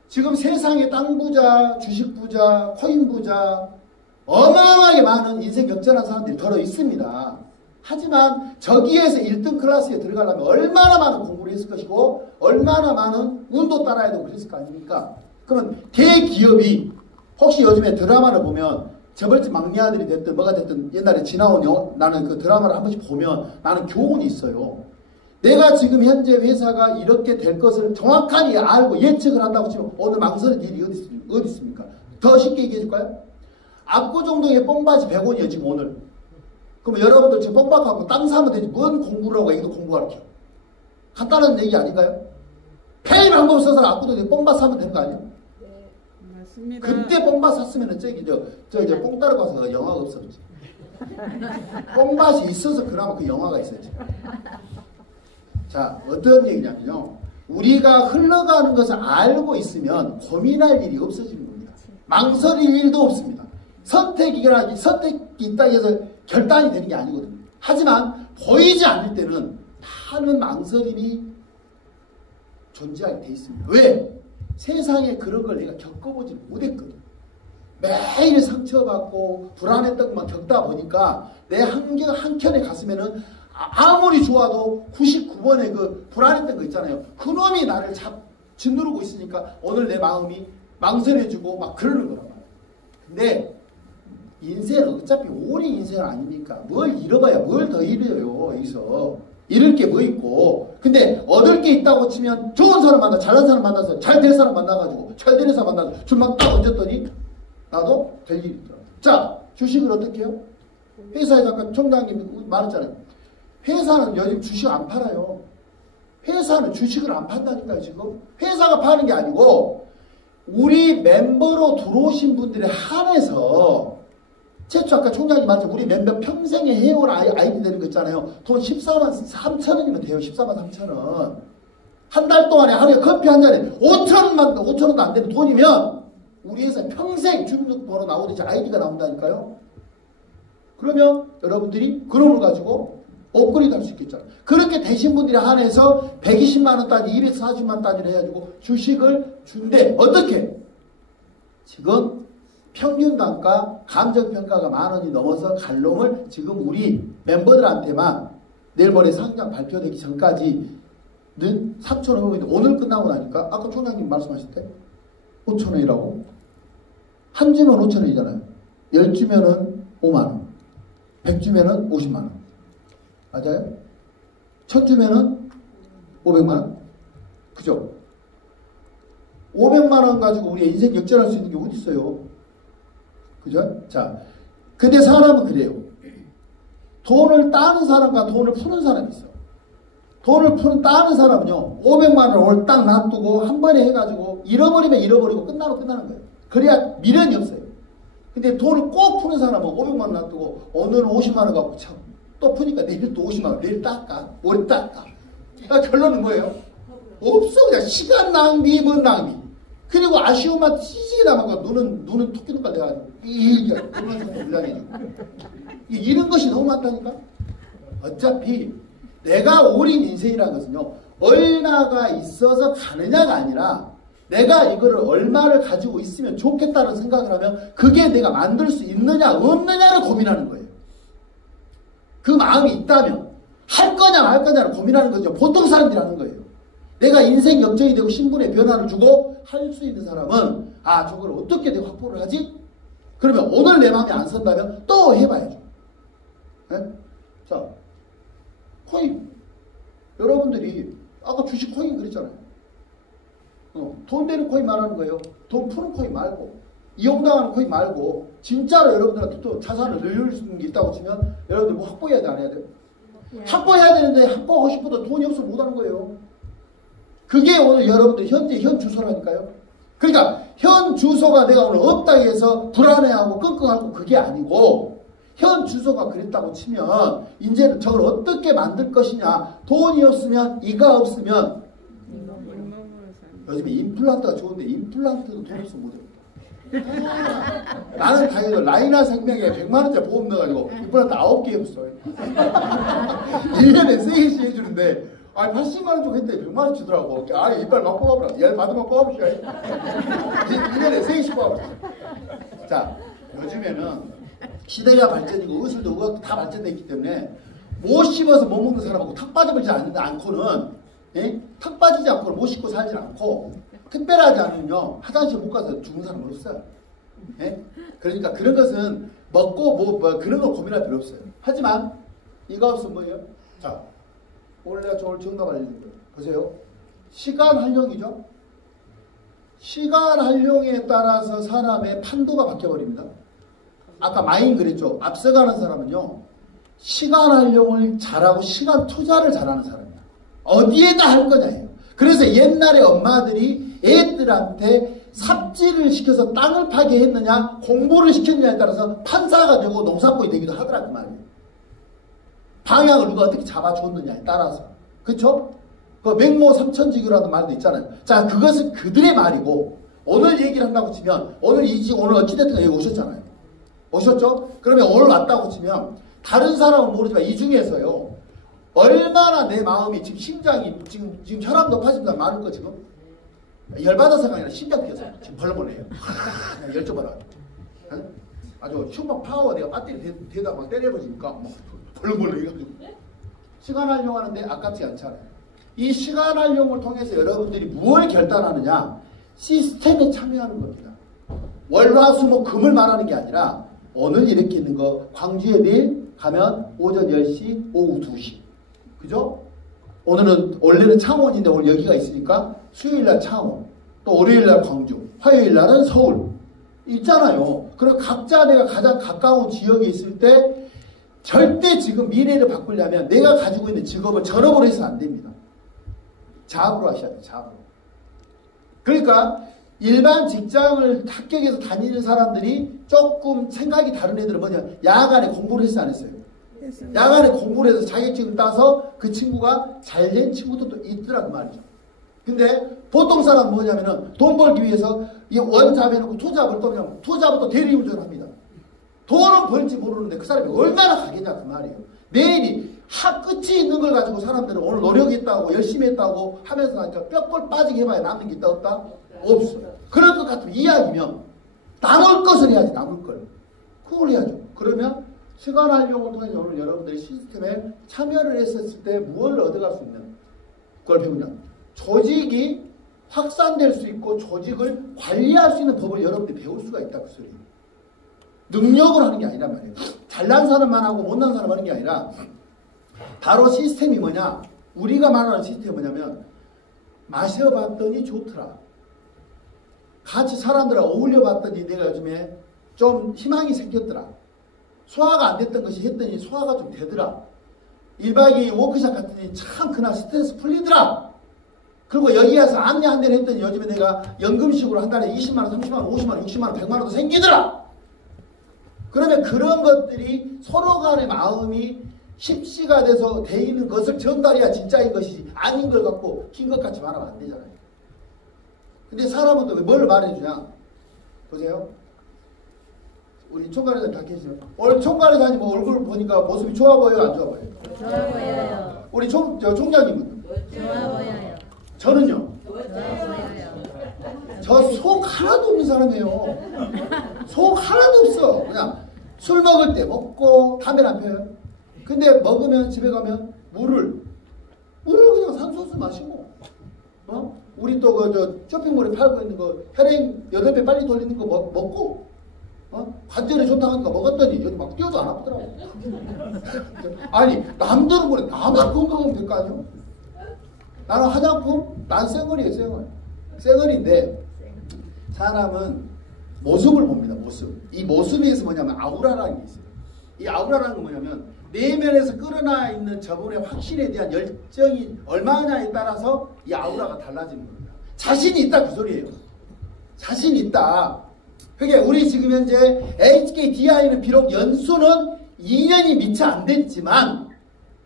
지금 세상에 땅 부자, 주식 부자, 코인 부자, 어마어마하게 많은 인생 역전한 사람들이 들어 있습니다. 하지만 저기에서 1등 클래스에 들어가려면 얼마나 많은 공부를 했을 것이고 얼마나 많은 운도 따라야 되고 그랬을 거 아닙니까? 그러면 대기업이 혹시 요즘에 드라마를 보면 저벌집 막내 아들이 됐든 뭐가 됐든 옛날에 지나온 나는 그 드라마를 한 번씩 보면 나는 교훈이 있어요. 내가 지금 현재 회사가 이렇게 될 것을 정확하게 알고 예측을 한다고 치면 오늘 망설일 일이 어디 있습니까? 더 쉽게 얘기해 줄까요? 압구정동에 뽕바지 100원이에요 지금 오늘. 그럼 여러분들 지금 뽕바지하고 땅 사면 되지 뭔 공부를 하고 애기도 공부하렇게 간단한 얘기 아닌가요? 페이 방법 써서 압구정동에 뽕바지 사면 되는 거 아니에요? 네, 맞습니다. 그때 뽕바지 샀으면 저 이제 뽕 따르고 와서 영화가 없었지. 뽕바지 있어서 그나마 그 영화가 있었지. 자, 어떤 얘기냐면요. 우리가 흘러가는 것을 알고 있으면 고민할 일이 없어지는 겁니다. 망설일 일도 없습니다. 선택이 있다고 해서 결단이 되는 게 아니거든요. 하지만 보이지 않을 때는 많은 망설임이 존재하게 돼 있습니다. 왜? 세상에 그런 걸 내가 겪어보지 못했거든. 매일 상처받고 불안했던 것만 겪다 보니까 내 한켠에 갔으면은 아무리 좋아도 99번의 그 불안했던 거 있잖아요. 그놈이 나를 짓누르고 있으니까 오늘 내 마음이 망설여지고 막 그러는 거란 말이에요. 근데 인생은 어차피 오래 인생 아닙니까? 뭘 잃어봐야 뭘 더 잃어요. 여기서 잃을 게 뭐 있고. 근데 얻을 게 있다고 치면 좋은 사람 만나, 잘난 사람 만나서 잘 될 사람 만나가지고 잘 되는 사람 만나서 줄막 딱 얹었더니 나도 될 일이 있더라고요. 자, 주식을 어떻게 해요? 회사에서 아까 총장님 말했잖아요. 회사는 요즘 주식 안 팔아요. 회사는 주식을 안 판다니까요, 지금. 회사가 파는 게 아니고, 우리 멤버로 들어오신 분들에 한해서, 최초 아까 총장님 말씀, 우리 멤버 평생에 해올 아이디 되는 거 있잖아요. 돈 14만 3천 원이면 돼요, 14만 3천 원. 한 달 동안에 하루에 커피 한 잔에 5천 원도 안 되는 돈이면, 우리 회사 평생 주민등록번호 나오듯이 아이디가 나온다니까요. 그러면 여러분들이 그놈을 가지고, 업그레이드 할 수 있겠잖아요. 그렇게 되신 분들이 한해서 120만원 단위, 240만 단위를 해가지고 주식을 준대. 어떻게? 지금 평균 단가, 감정평가가 10,000원이 넘어서 갈 놈을 지금 우리 멤버들한테만 내일 모레 상장 발표되기 전까지는 3,500원인데 오늘 끝나고 나니까 아까 총장님 말씀하실 때 5,000원이라고? 한 주면 5,000원이잖아요. 10주면은 5만원, 100주면은 50만원. 맞아요? 1000주면은 500만원? 그죠? 500만원 가지고 우리 인생 역전할 수 있는 게 어디 있어요? 그죠? 자, 근데 사람은 그래요. 돈을 따는 사람과 돈을 푸는 사람이 있어. 돈을 따는 사람은요, 500만원을 오늘 딱 놔두고 한 번에 해가지고 잃어버리면 잃어버리고 끝나는 거예요. 그래야 미련이 없어요. 근데 돈을 꼭 푸는 사람은 500만원 놔두고 오늘은 50만원 갖고 참 또 푸니까 내일 또 50만원, 내일 닦아, 모레 닦아. 그러니까 결론은 뭐예요? 없어. 그냥 시간 낭비, 뭔 낭비. 그리고 아쉬움만 찌지게 남아가 눈은 토끼 눈깔 돼가지고 눈만 자꾸 불량해지고 이런 것이 너무 많다니까. 어차피 내가 올인 인생이라는 것은요, 얼마가 있어서 가느냐가 아니라 내가 이거를 얼마를 가지고 있으면 좋겠다는 생각을 하면 그게 내가 만들 수 있느냐 없느냐를 고민하는 거예요. 그 마음이 있다면 할 거냐 말 거냐를 고민하는 거죠. 보통 사람들이 하는 거예요. 내가 인생 역전이 되고 신분의 변화를 주고 할 수 있는 사람은 아, 저걸 어떻게 내가 확보를 하지? 그러면 오늘 내 마음에 안 선다면 또 해봐야죠. 네? 자, 코인. 여러분들이 아까 주식 코인 그랬잖아요. 돈 되는 코인 말하는 거예요. 돈 푸는 코인 말고, 이용당하는 코인 말고, 진짜로 여러분들한테 또 자산을 늘릴 수 있는 게 있다고 치면 여러분들 뭐 확보해야 돼, 안 해야 돼요? 확보해야 되는데 확보하고 싶어도 돈이 없어서 못 하는 거예요. 그게 오늘 여러분들 현 주소라니까요. 그러니까 현 주소가 내가 오늘 없다 해서 불안해하고 끙끙하고 그게 아니고, 현 주소가 그랬다고 치면 이제는 저걸 어떻게 만들 것이냐. 돈이 없으면, 이가 없으면 요즘에 임플란트가 좋은데 임플란트도 돈 없으면 못해. 나는 다행히도 라이나 생명에 100만원짜리 보험 넣어가지고 임플란트 9개 없어. 1년에 3개씩 해주는데, 아니, 80만원 주고 했더니 100만원 주더라고. 아, 이빨 막 뽑아보라. 열 받으면 뽑아보시오. 1년에 3개씩 뽑아보시오. 자, 요즘에는 시대가 발전이고 의술도 의학도 다 발전됐기 때문에 못 씹어서 못 먹는 사람하고 턱 빠져버리지 않고는, 예? 턱 빠지지 않고는 못 씹고 살지 않고, 특별하지 않으면요, 화장실 못 가서 죽는 사람은 없어요. 예? 그러니까 그런 것은 먹고 그런 거 고민할 필요 없어요. 하지만 이거 없으면 뭐예요? 자, 오늘 내가 오늘 정답 알려드린 거예요. 보세요. 시간 활용이죠. 시간 활용에 따라서 사람의 판도가 바뀌어버립니다. 아까 마인 그랬죠. 앞서가는 사람은요, 시간 활용을 잘하고 시간 투자를 잘하는 사람이야. 어디에다 할 거냐예요. 그래서 옛날에 엄마들이 애들한테 삽질을 시켜서 땅을 파게 했느냐, 공부를 시켰느냐에 따라서 판사가 되고 농사꾼이 되기도 하더라, 그 말이에요. 방향을 누가 어떻게 잡아줬느냐에 따라서. 그쵸? 그 맹모 삼천지교라는 말도 있잖아요. 자, 그것은 그들의 말이고, 오늘 얘기를 한다고 치면, 오늘 어찌됐든 여기 오셨잖아요. 오셨죠? 그러면 오늘 왔다고 치면, 다른 사람은 모르지만 이 중에서요, 얼마나 내 마음이 지금 심장이, 지금 혈압 높아진다 많을 거 지금? 열받아서가 아니라 심장 뛰어서 지금 벌렁벌렁해요. 열줘봐라. 아주 슈퍼 파워 내가 배터리 대다 막 때려버리니까 막 벌렁벌렁해가지고. 시간 활용하는데 아깝지 않잖아요. 이 시간 활용을 통해서 여러분들이 무엇을 결단하느냐? 시스템에 참여하는 겁니다. 월화수목 금을 말하는 게 아니라 오늘 이렇게 있는 거 광주에 내일 가면 오전 10시, 오후 2시. 그죠? 원래는 창원인데 오늘 여기가 있으니까 수요일날 창원, 또 월요일날 광주, 화요일날은 서울. 있잖아요. 그리고 각자 내가 가장 가까운 지역에 있을 때 절대 지금 미래를 바꾸려면 내가 가지고 있는 직업을 전업으로 해서는 안 됩니다. 자업으로 하셔야 돼요. 자업으로. 그러니까 일반 직장을 합격해서 다니는 사람들이 조금 생각이 다른 애들은 뭐냐, 야간에 공부를 했어 안 했어요? 야간에 공부를 해서 자격증을 따서 그 친구가 잘된 친구도 있더라고 말이죠. 근데 보통 사람은 뭐냐면은 돈 벌기 위해서 이 원잡 해놓고 투잡을 또 그냥 투잡을 또 대리운전을 합니다. 돈은 벌지 모르는데 그 사람이 얼마나 가겠냐 그 말이에요. 매일이 끝이 있는 걸 가지고 사람들은 오늘 노력했다고 열심히 했다고 하면서 하니까 뼈골 빠지게 해봐야 남는 게 있다 없다? 없어. 그럴 것 같으면 이야기면 남을 것을 해야지. 남을 걸. 그걸 해야죠. 그러면 시간 활용을 통해서 오늘 여러분들이 시스템에 참여를 했었을 때 무엇을 얻어갈 수 있는 그걸 배우냐. 조직이 확산될 수 있고 조직을 관리할 수 있는 법을 여러분들이 배울 수가 있다 그 소리예요. 능력으로 하는 게 아니란 말이에요. 잘난 사람만 하고 못난 사람 하는 게 아니라 바로 시스템이 뭐냐. 우리가 말하는 시스템이 뭐냐면 마셔봤더니 좋더라. 같이 사람들하고 어울려봤더니 내가 요즘에 좀 희망이 생겼더라. 소화가 안 됐던 것이 했더니 소화가 좀 되더라. 1박 2일 워크숍 갔더니 참 그날 스트레스 풀리더라. 그리고 여기 와서 안내 한 대를 했더니 요즘에 내가 연금식으로 한 달에 20만원, 30만원, 50만원, 60만원, 100만원도 생기더라. 그러면 그런 것들이 서로 간의 마음이 십시가 돼서 돼 있는 것을 전달해야 진짜인 것이지 아닌 걸 갖고 긴 것 같이 말하면 안 되잖아요. 근데 사람은 또 뭘 말해주냐. 보세요. 우리 총괄회장 다 계시죠? 오늘 총괄회장님 얼굴 보니까 모습이 좋아 보여요? 안 좋아 보여요? 좋아 보여요. 우리 총장님은? 좋아 보여요. 저는요? 좋아 보여요. 저 속 하나도 없는 사람이에요. 속 하나도 없어. 그냥 술 먹을 때 먹고 담배를 안 펴요. 근데 먹으면 집에 가면 물을 그냥 산소수 마시고, 우리 또 쇼핑몰에 팔고 있는 거 혈행 8배 빨리 돌리는 거 먹고, 관절에 좋다고 하니까 먹었더니 여기 막 뛰어도 안 아프더라고. 아니 남들은 그래. 나만 건강하면 될 거 아니야? 나는 화장품? 난 쌩얼이에요. 쌩얼인데 사람은 모습을 봅니다. 모습. 이 모습에서 뭐냐면 아우라라는 게 있어요. 이 아우라라는 건 뭐냐면 내면에서 끌어나 있는 저분의 확신에 대한 열정이 얼마냐에 따라서 이 아우라가 달라지는 겁니다. 자신이 있다 그 소리예요. 자신이 있다. 그게 우리 지금 현재 HKDI는 비록 연수는 2년이 미처 안 됐지만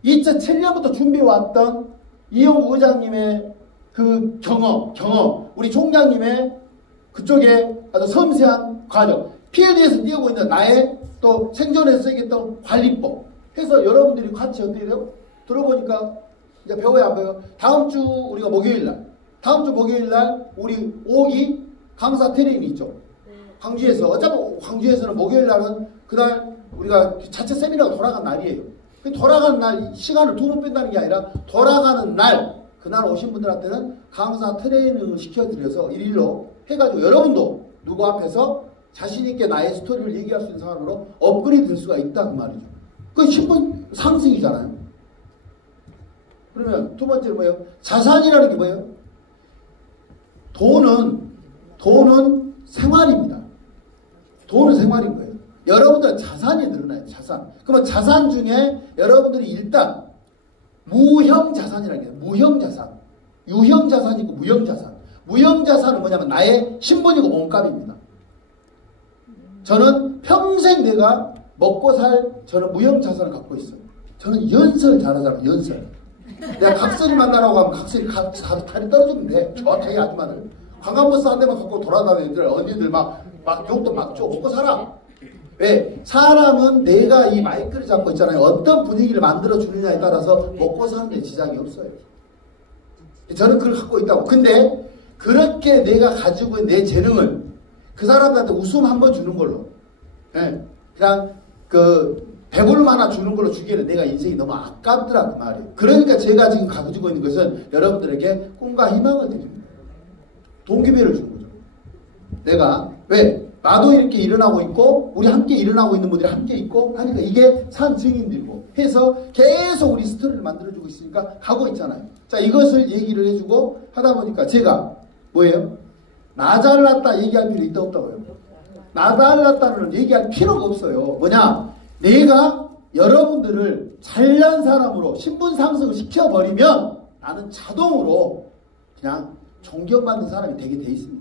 2007년부터 준비해왔던 이용우 의장님의 그 경험, 우리 총장님의 그쪽에 아주 섬세한 과정, 필드에서 뛰고 있는 나의 또 생존에서 쓰겠던 관리법 해서 여러분들이 같이 어떻게 돼요? 들어보니까 이제 배워야 안 배워요? 다음 주 우리가 다음 주 목요일 날 우리 5기 강사 트레이닝 있죠. 광주에서 어차피 광주에서는 목요일 날은 그날 우리가 자체 세미나가 돌아간 날이에요. 돌아가는 날 시간을 2번 뺀다는 게 아니라 돌아가는 날 그날 오신 분들한테는 강사 트레이닝을 시켜드려서 일일로 해가지고 여러분도 누구 앞에서 자신있게 나의 스토리를 얘기할 수 있는 사람으로 업그레이드 될 수가 있다 그 말이죠. 그 신분 상승이잖아요. 그러면 두 번째는 뭐예요? 자산이라는 게 뭐예요? 돈은 생활입니다. 돈은 생활인 거예요. 여러분들은 자산이 늘어나요. 자산. 그러면 자산 중에 여러분들이 일단 무형자산이라는 게 무형자산. 유형자산이고 무형자산. 무형자산은 뭐냐면 나의 신분이고 몸값입니다. 저는 평생 내가 먹고 저는 무형자산을 갖고 있어요. 저는 연설 잘하잖아요. 연설. 내가 각설이 만나라고 하면 각설이 다리 떨어지면 돼. 저한테 아줌마들. 관광버스 한 대만 갖고 돌아다니는 애들, 언니들 막 욕도 막 줘. 먹고 살아. 왜? 사람은 내가 이 마이크를 잡고 있잖아요. 어떤 분위기를 만들어주느냐에 따라서 먹고 사는 데 지장이 없어요. 저는 그걸 갖고 있다고. 근데 그렇게 내가 가지고 있는 내 재능을 그 사람들한테 웃음 한번 주는 걸로, 예, 그냥 배불름 하나 주는 걸로 주기에는 내가 인생이 너무 아깝더라 그 말이에요. 그러니까 제가 지금 가지고 있는 것은 여러분들에게 꿈과 희망을 드립니다. 동기부여를 주는 거죠. 내가 왜? 나도 이렇게 일어나고 있고 우리 함께 일어나고 있는 분들이 함께 있고 하니까 이게 산 증인들이고 해서 계속 우리 스토리를 만들어주고 있으니까 가고 있잖아요. 자, 이것을 얘기를 해주고 하다 보니까 제가 뭐예요? 나 잘났다 얘기할 필요 있다 없다고요? 나 잘났다는 얘기할 필요가 없어요. 뭐냐? 내가 여러분들을 잘난 사람으로 신분 상승을 시켜버리면 나는 자동으로 그냥 존경받는 사람이 되게 돼 있습니다.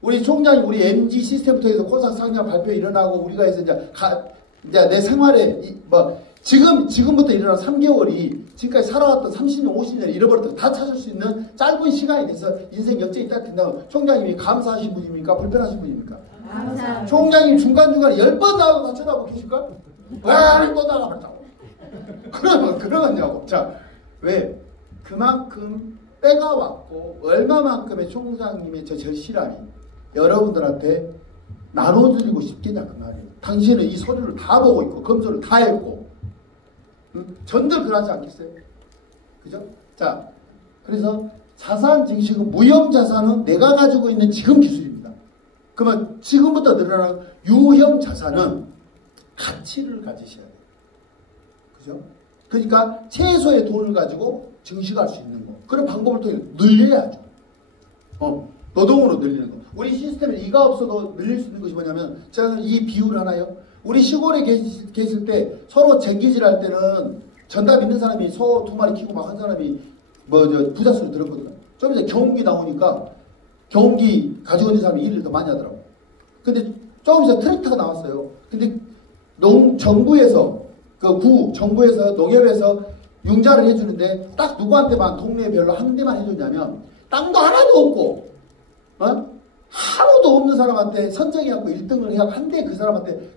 우리 총장이 우리 MG 시스템 통해서 코사 상장 발표 일어나고 우리가 해서 이제 내 생활에 지금부터 일어난 3개월이 지금까지 살아왔던 30년, 50년 잃어버렸던 다 찾을 수 있는 짧은 시간이 돼서 인생 역전이 딱 된다고. 총장님이 감사하신 분입니까? 불편하신 분입니까? 감사합니다. 총장님 중간중간에 10번 나가고 다 쳐다보고 계실까? 왜 또 나가봤자고? 그러겠냐고. 자, 왜? 그만큼 때가 왔고 얼마만큼의 총장님의 저 절실함이 여러분들한테 나눠드리고 싶겠냐 그 말이에요. 당신은 이 소리를 다 보고 있고 검토를 다 했고 전들 그러지 않겠어요? 그죠? 자, 그래서 자산 증식은 무형자산은 내가 가지고 있는 지금 기술입니다. 그러면 지금부터 늘어나는 유형자산은 가치를 가지셔야 돼요. 그죠? 그러니까 최소의 돈을 가지고 증식할 수 있는 거. 그런 방법을 통해 늘려야죠. 노동으로 늘리는 거. 우리 시스템에 이가 없어도 늘릴 수 있는 것이 뭐냐면 제가 이 비유를 하나요? 우리 시골에 계실 때 서로 쟁기질 할 때는 전답 있는 사람이 소 2마리 키고 막 한 사람이 부자 소리 들었거든요. 좀 이제 경운기 나오니까 경운기 가지고 있는 사람이 일을 더 많이 하더라고요. 근데 조금 이제 트랙터가 나왔어요. 근데 정부에서 정부에서 농협에서 융자를 해주는데 딱 누구한테만 동네별로 한 대만 해줬냐면 땅도 하나도 없고 하루도 없는 사람한테 선정해갖고 1등을 해갖고 한 대 그 사람한테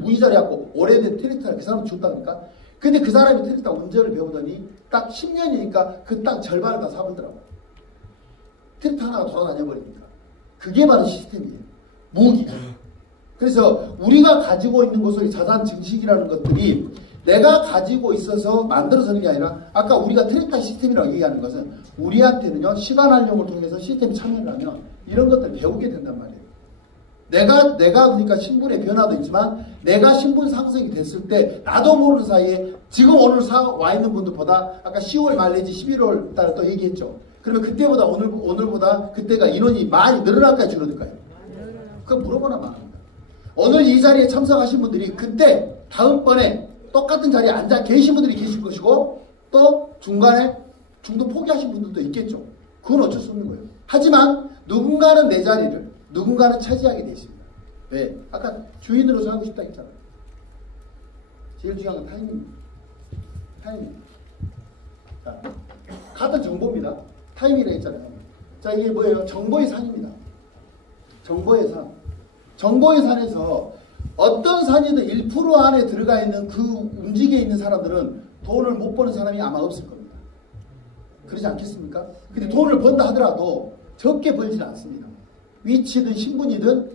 무이자리 갖고 오래된 트랙터를 그 사람한테 줬다니까. 근데 그 사람이 트랙터 운전을 배우더니 딱 10년이니까 그 땅 절반을 다 사버리더라고. 트랙터 하나가 돌아다녀버리니까. 그게 바로 시스템이에요. 무기. 그래서 우리가 가지고 있는 것을 자산 증식이라는 것들이 내가 가지고 있어서 만들어서는 게 아니라 아까 우리가 트랙터 시스템이라고 얘기하는 것은 우리한테는요 시간 활용을 통해서 시스템에 참여를 하면 이런 것들을 배우게 된단 말이에요. 내가 그러니까 신분의 변화도 있지만 내가 신분 상승이 됐을 때 나도 모르는 사이에 지금 오늘 와 있는 분들보다 아까 10월 말 내지 11월 달에 또 얘기했죠. 그러면 그때보다 오늘보다 그때가 인원이 많이 늘어날까요 줄어들까요? 그거 물어보나 말합니다. 오늘 이 자리에 참석하신 분들이 그때 다음번에 똑같은 자리에 앉아 계신 분들이 계실 것이고 또 중간에 중도 포기하신 분들도 있겠죠. 그건 어쩔 수 없는 거예요. 하지만 누군가는 내 자리를 누군가는 차지하게 되어 있습니다. 왜? 아까 주인으로 살고 싶다 했잖아요. 제일 중요한 건 타이밍입니다. 타이밍. 자, 같은 정보입니다. 타임이라 했잖아요. 자, 이게 뭐예요? 정보의 산입니다. 정보의 산. 정보의 산에서 어떤 산이든 1% 안에 들어가 있는 그 움직여 있는 사람들은 돈을 못 버는 사람이 아마 없을 겁니다. 그러지 않겠습니까? 근데 돈을 번다 하더라도 적게 벌지는 않습니다. 위치든 신분이든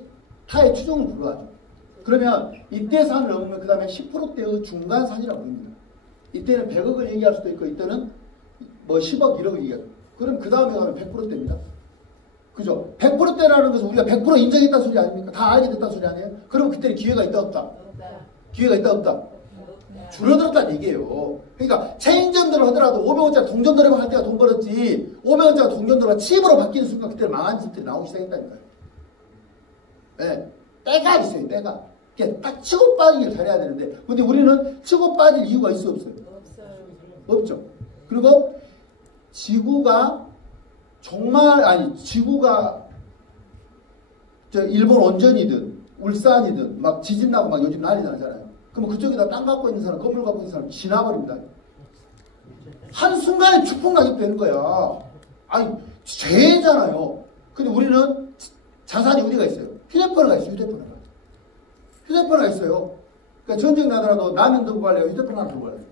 타의 추종을 불허하죠. 그러면 이때 산을 넘으면 그 다음에 10%대의 중간산이라고 합니다. 이때는 100억을 얘기할 수도 있고 이때는 뭐 10억, 1억을 얘기하죠. 그럼 그 다음에 가면 100%대입니다. 그죠? 100%대라는 것은 우리가 100% 인정했다는 소리 아닙니까? 다 알게 됐다는 소리 아니에요? 그럼 그때는 기회가 있다 없다? 기회가 있다 없다? 줄어들었다는 얘기예요. 그러니까 체인점들을 하더라도 500원짜리 동전노래방 할 때가 돈 벌었지 500원짜리 동전노래방 칩으로 바뀌는 순간 그때 망한 집들이 나오기 시작했다니까요. 네. 때가 있어요. 때가. 딱 치고 빠지기를 잘해야 되는데 근데 우리는 치고 빠질 이유가 있어 없어요? 없죠. 그리고 지구가 정말 지구가 저 일본 원전이든 울산이든 막 지진 나고 막 요즘 난리 나잖아요. 그러면 그쪽에다 땅 갖고 있는 사람, 건물 갖고 있는 사람 지나버립니다. 한순간에 추풍락이 되는 거야. 아니 죄잖아요. 근데 우리는 자산이 어디가 있어요? 휴대폰가 있어요. 휴대폰가 있어요. 그러니까 전쟁 나더라도 라면 들고 갈래요? 휴대폰 하나 들고 갈래요?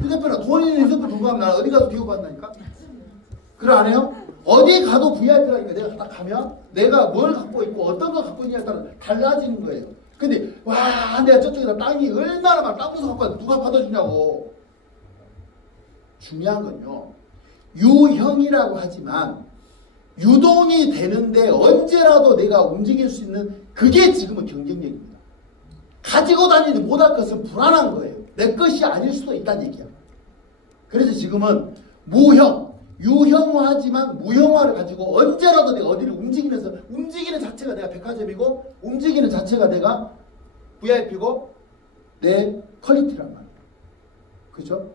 휴대폰은 돈 있는 휴대폰 들고 가면 나 어디 가서 비호받나니까? 그래 안 해요? 어디 가도 VIP라니까 내가 딱 가면 내가 뭘 갖고 있고 어떤 걸 갖고 있냐에 따라 달라지는 거예요. 근데 와 내가 저쪽에다 땅이 얼마나 많아 땅 무서 갖고 누가 받아주냐고. 중요한 건요. 유형이라고 하지만 유동이 되는데 언제라도 내가 움직일 수 있는 그게 지금은 경쟁력입니다. 가지고 다니는 못할 것은 불안한 거예요. 내 것이 아닐 수도 있다는 얘기야. 그래서 지금은 무형, 유형화하지만 무형화를 가지고 언제라도 내가 어디를 움직이면서 움직이는 자체가 내가 백화점이고 움직이는 자체가 내가 VIP고 내 퀄리티란 말이에요. 그죠?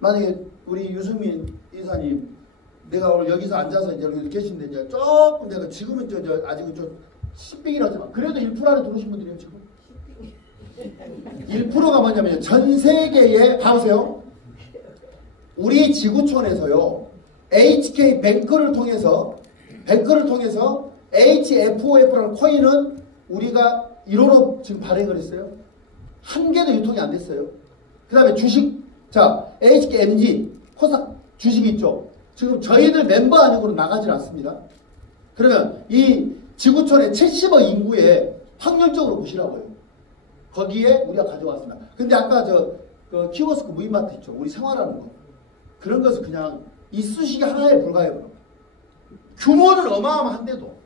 만약에 우리 유승민 이사님 내가 오늘 여기서 앉아서 이제 여기 계신데 이제 조금 내가 지금은 아직은 좀 10빅이라지만 그래도 1% 안에 들어오신 분들이에요 지금. 1%가 뭐냐면 전 세계에 봐보세요. 우리 지구촌에서요 HK 뱅크를 통해서 HFOF라는 코인은 우리가 1호로 지금 발행을 했어요. 한 개도 유통이 안 됐어요. 그 다음에 주식, 자 HKMG 코스닥 주식이 있죠. 지금 저희들 멤버 아니고는 나가질 않습니다. 그러면 이 지구촌의 70억 인구에 확률적으로 보시라고요. 거기에 우리가 가져왔습니다. 근데 아까 그 키오스크 무인마트 있죠. 우리 생활하는 거. 그런 것은 그냥 이쑤시개 하나에 불과해요. 규모는 어마어마한데도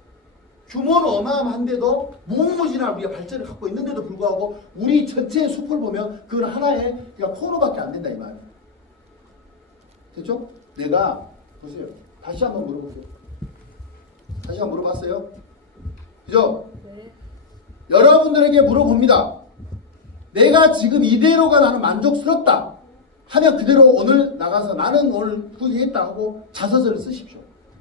무궁무진한 우리가 발전을 갖고 있는데도 불구하고 우리 전체의 숲을 보면 그건 하나의 그냥 코너밖에 안 된다 이 말이에요. 됐죠? 내가 보세요. 다시 한번 물어보세요. 다시 한번 물어봤어요? 그죠? 네. 여러분들에게 물어봅니다. 내가 지금 이대로가 나는 만족스럽다 하면 그대로 오늘 나가서 나는 오늘 후회했다 하고 자서전을 쓰십시오.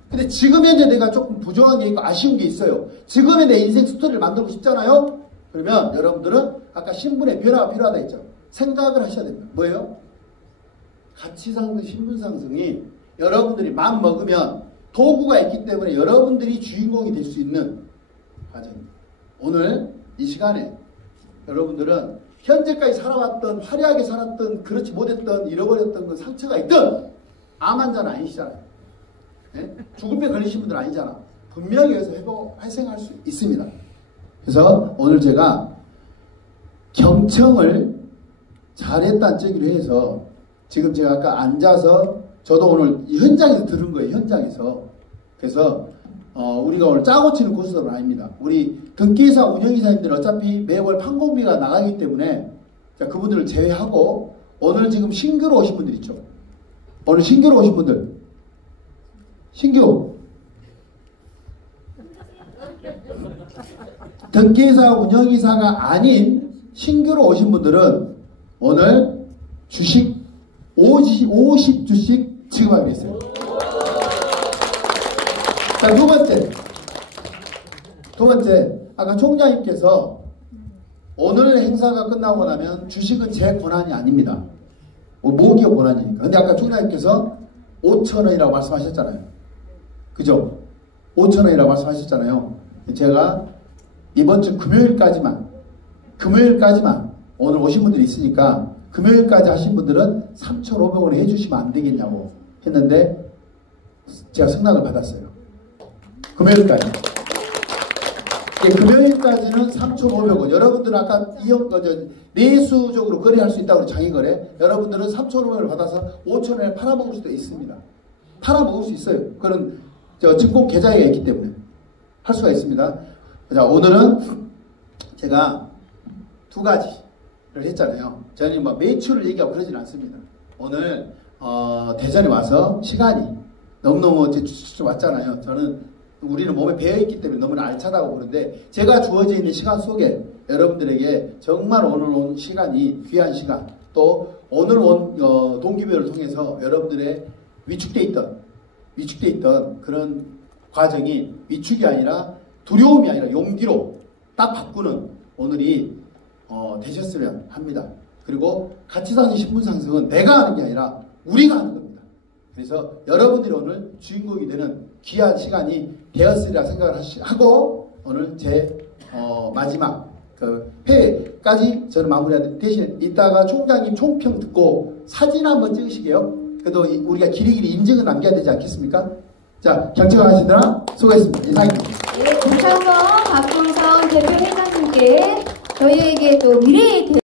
근데 지금 현재 내가 조금 부정한 게 있고 아쉬운 게 있어요. 지금의 내 인생 스토리를 만들고 싶잖아요. 그러면 여러분들은 아까 신분의 변화가 필요하다 했죠. 생각을 하셔야 됩니다. 뭐예요? 가치 상승, 신분 상승이 여러분들이 마음 먹으면 도구가 있기 때문에 여러분들이 주인공이 될 수 있는 과정입니다. 오늘 이 시간에 여러분들은 현재까지 살아왔던 화려하게 살았던 그렇지 못했던 잃어버렸던 그 상처가 있든 암 환자는 아니시잖아요. 네? 죽을 때 걸리신 분들 아니잖아. 분명히 여기서 회생할 수 있습니다. 그래서 오늘 제가 경청을 잘했다는 얘기로 해서 지금 제가 아까 앉아서 저도 오늘 현장에서 들은 거예요. 현장에서. 그래서 우리가 오늘 짜고 치는 고수들은 아닙니다. 우리 등기이사 운영이사님들 어차피 매월 판공비가 나가기 때문에 자, 그분들을 제외하고 오늘 지금 신규로 오신 분들 있죠. 오늘 신규로 오신 분들. 신규. 등기이사 운영이사가 아닌 신규로 오신 분들은 오늘 주식 50주씩 지급하겠어요. 자, 두 번째, 아까 총장님께서 오늘 행사가 끝나고 나면 주식은 제 권한이 아닙니다. 모기업 고난이니까. 근데 아까 총장님께서 5,000원이라고 말씀하셨잖아요. 그죠? 5,000원이라고 말씀하셨잖아요. 제가 이번 주 금요일까지만 오늘 오신 분들이 있으니까 금요일까지 하신 분들은 3,500원에 해주시면 안 되겠냐고 했는데 제가 승낙을 받았어요. 금요일까지. 금요일까지는 3,500원. 여러분들은 아까 내수적으로 거래할 수 있다고 장의거래. 여러분들은 3,500원을 받아서 5,000원에 팔아먹을 수도 있습니다. 팔아먹을 수 있어요. 그런 증권 계좌에 있기 때문에 할 수가 있습니다. 자, 오늘은 제가 두 가지를 했잖아요. 저는 뭐 매출을 얘기하고 그러진 않습니다. 오늘 대전에 와서 시간이 너무너무 왔잖아요. 저는 우리는 몸에 배어있기 때문에 너무나 알차다고 보는데 제가 주어져 있는 시간 속에 여러분들에게 정말 오늘 온 시간이 귀한 시간, 또 오늘 온 동기부여를 통해서 여러분들의 위축돼 있던 그런 과정이 위축이 아니라 두려움이 아니라 용기로 딱 바꾸는 오늘이 되셨으면 합니다. 그리고 같이 사는 신분상승은 내가 하는 게 아니라 우리가 하는 겁니다. 그래서 여러분들이 오늘 주인공이 되는 귀한 시간이 되었으리라 생각을 하고 오늘 제 마지막 회까지 저는 마무리하는 대신 이따가 총장님 총평 듣고 사진 한번 찍으시게요. 그래도 우리가 길이길이 인증을 남겨야 되지 않겠습니까? 자, 경청을 하시느라 수고했습니다. 이상입니다. 네, 동창동 박동성 대표 회장님께 저희에게 또 미래의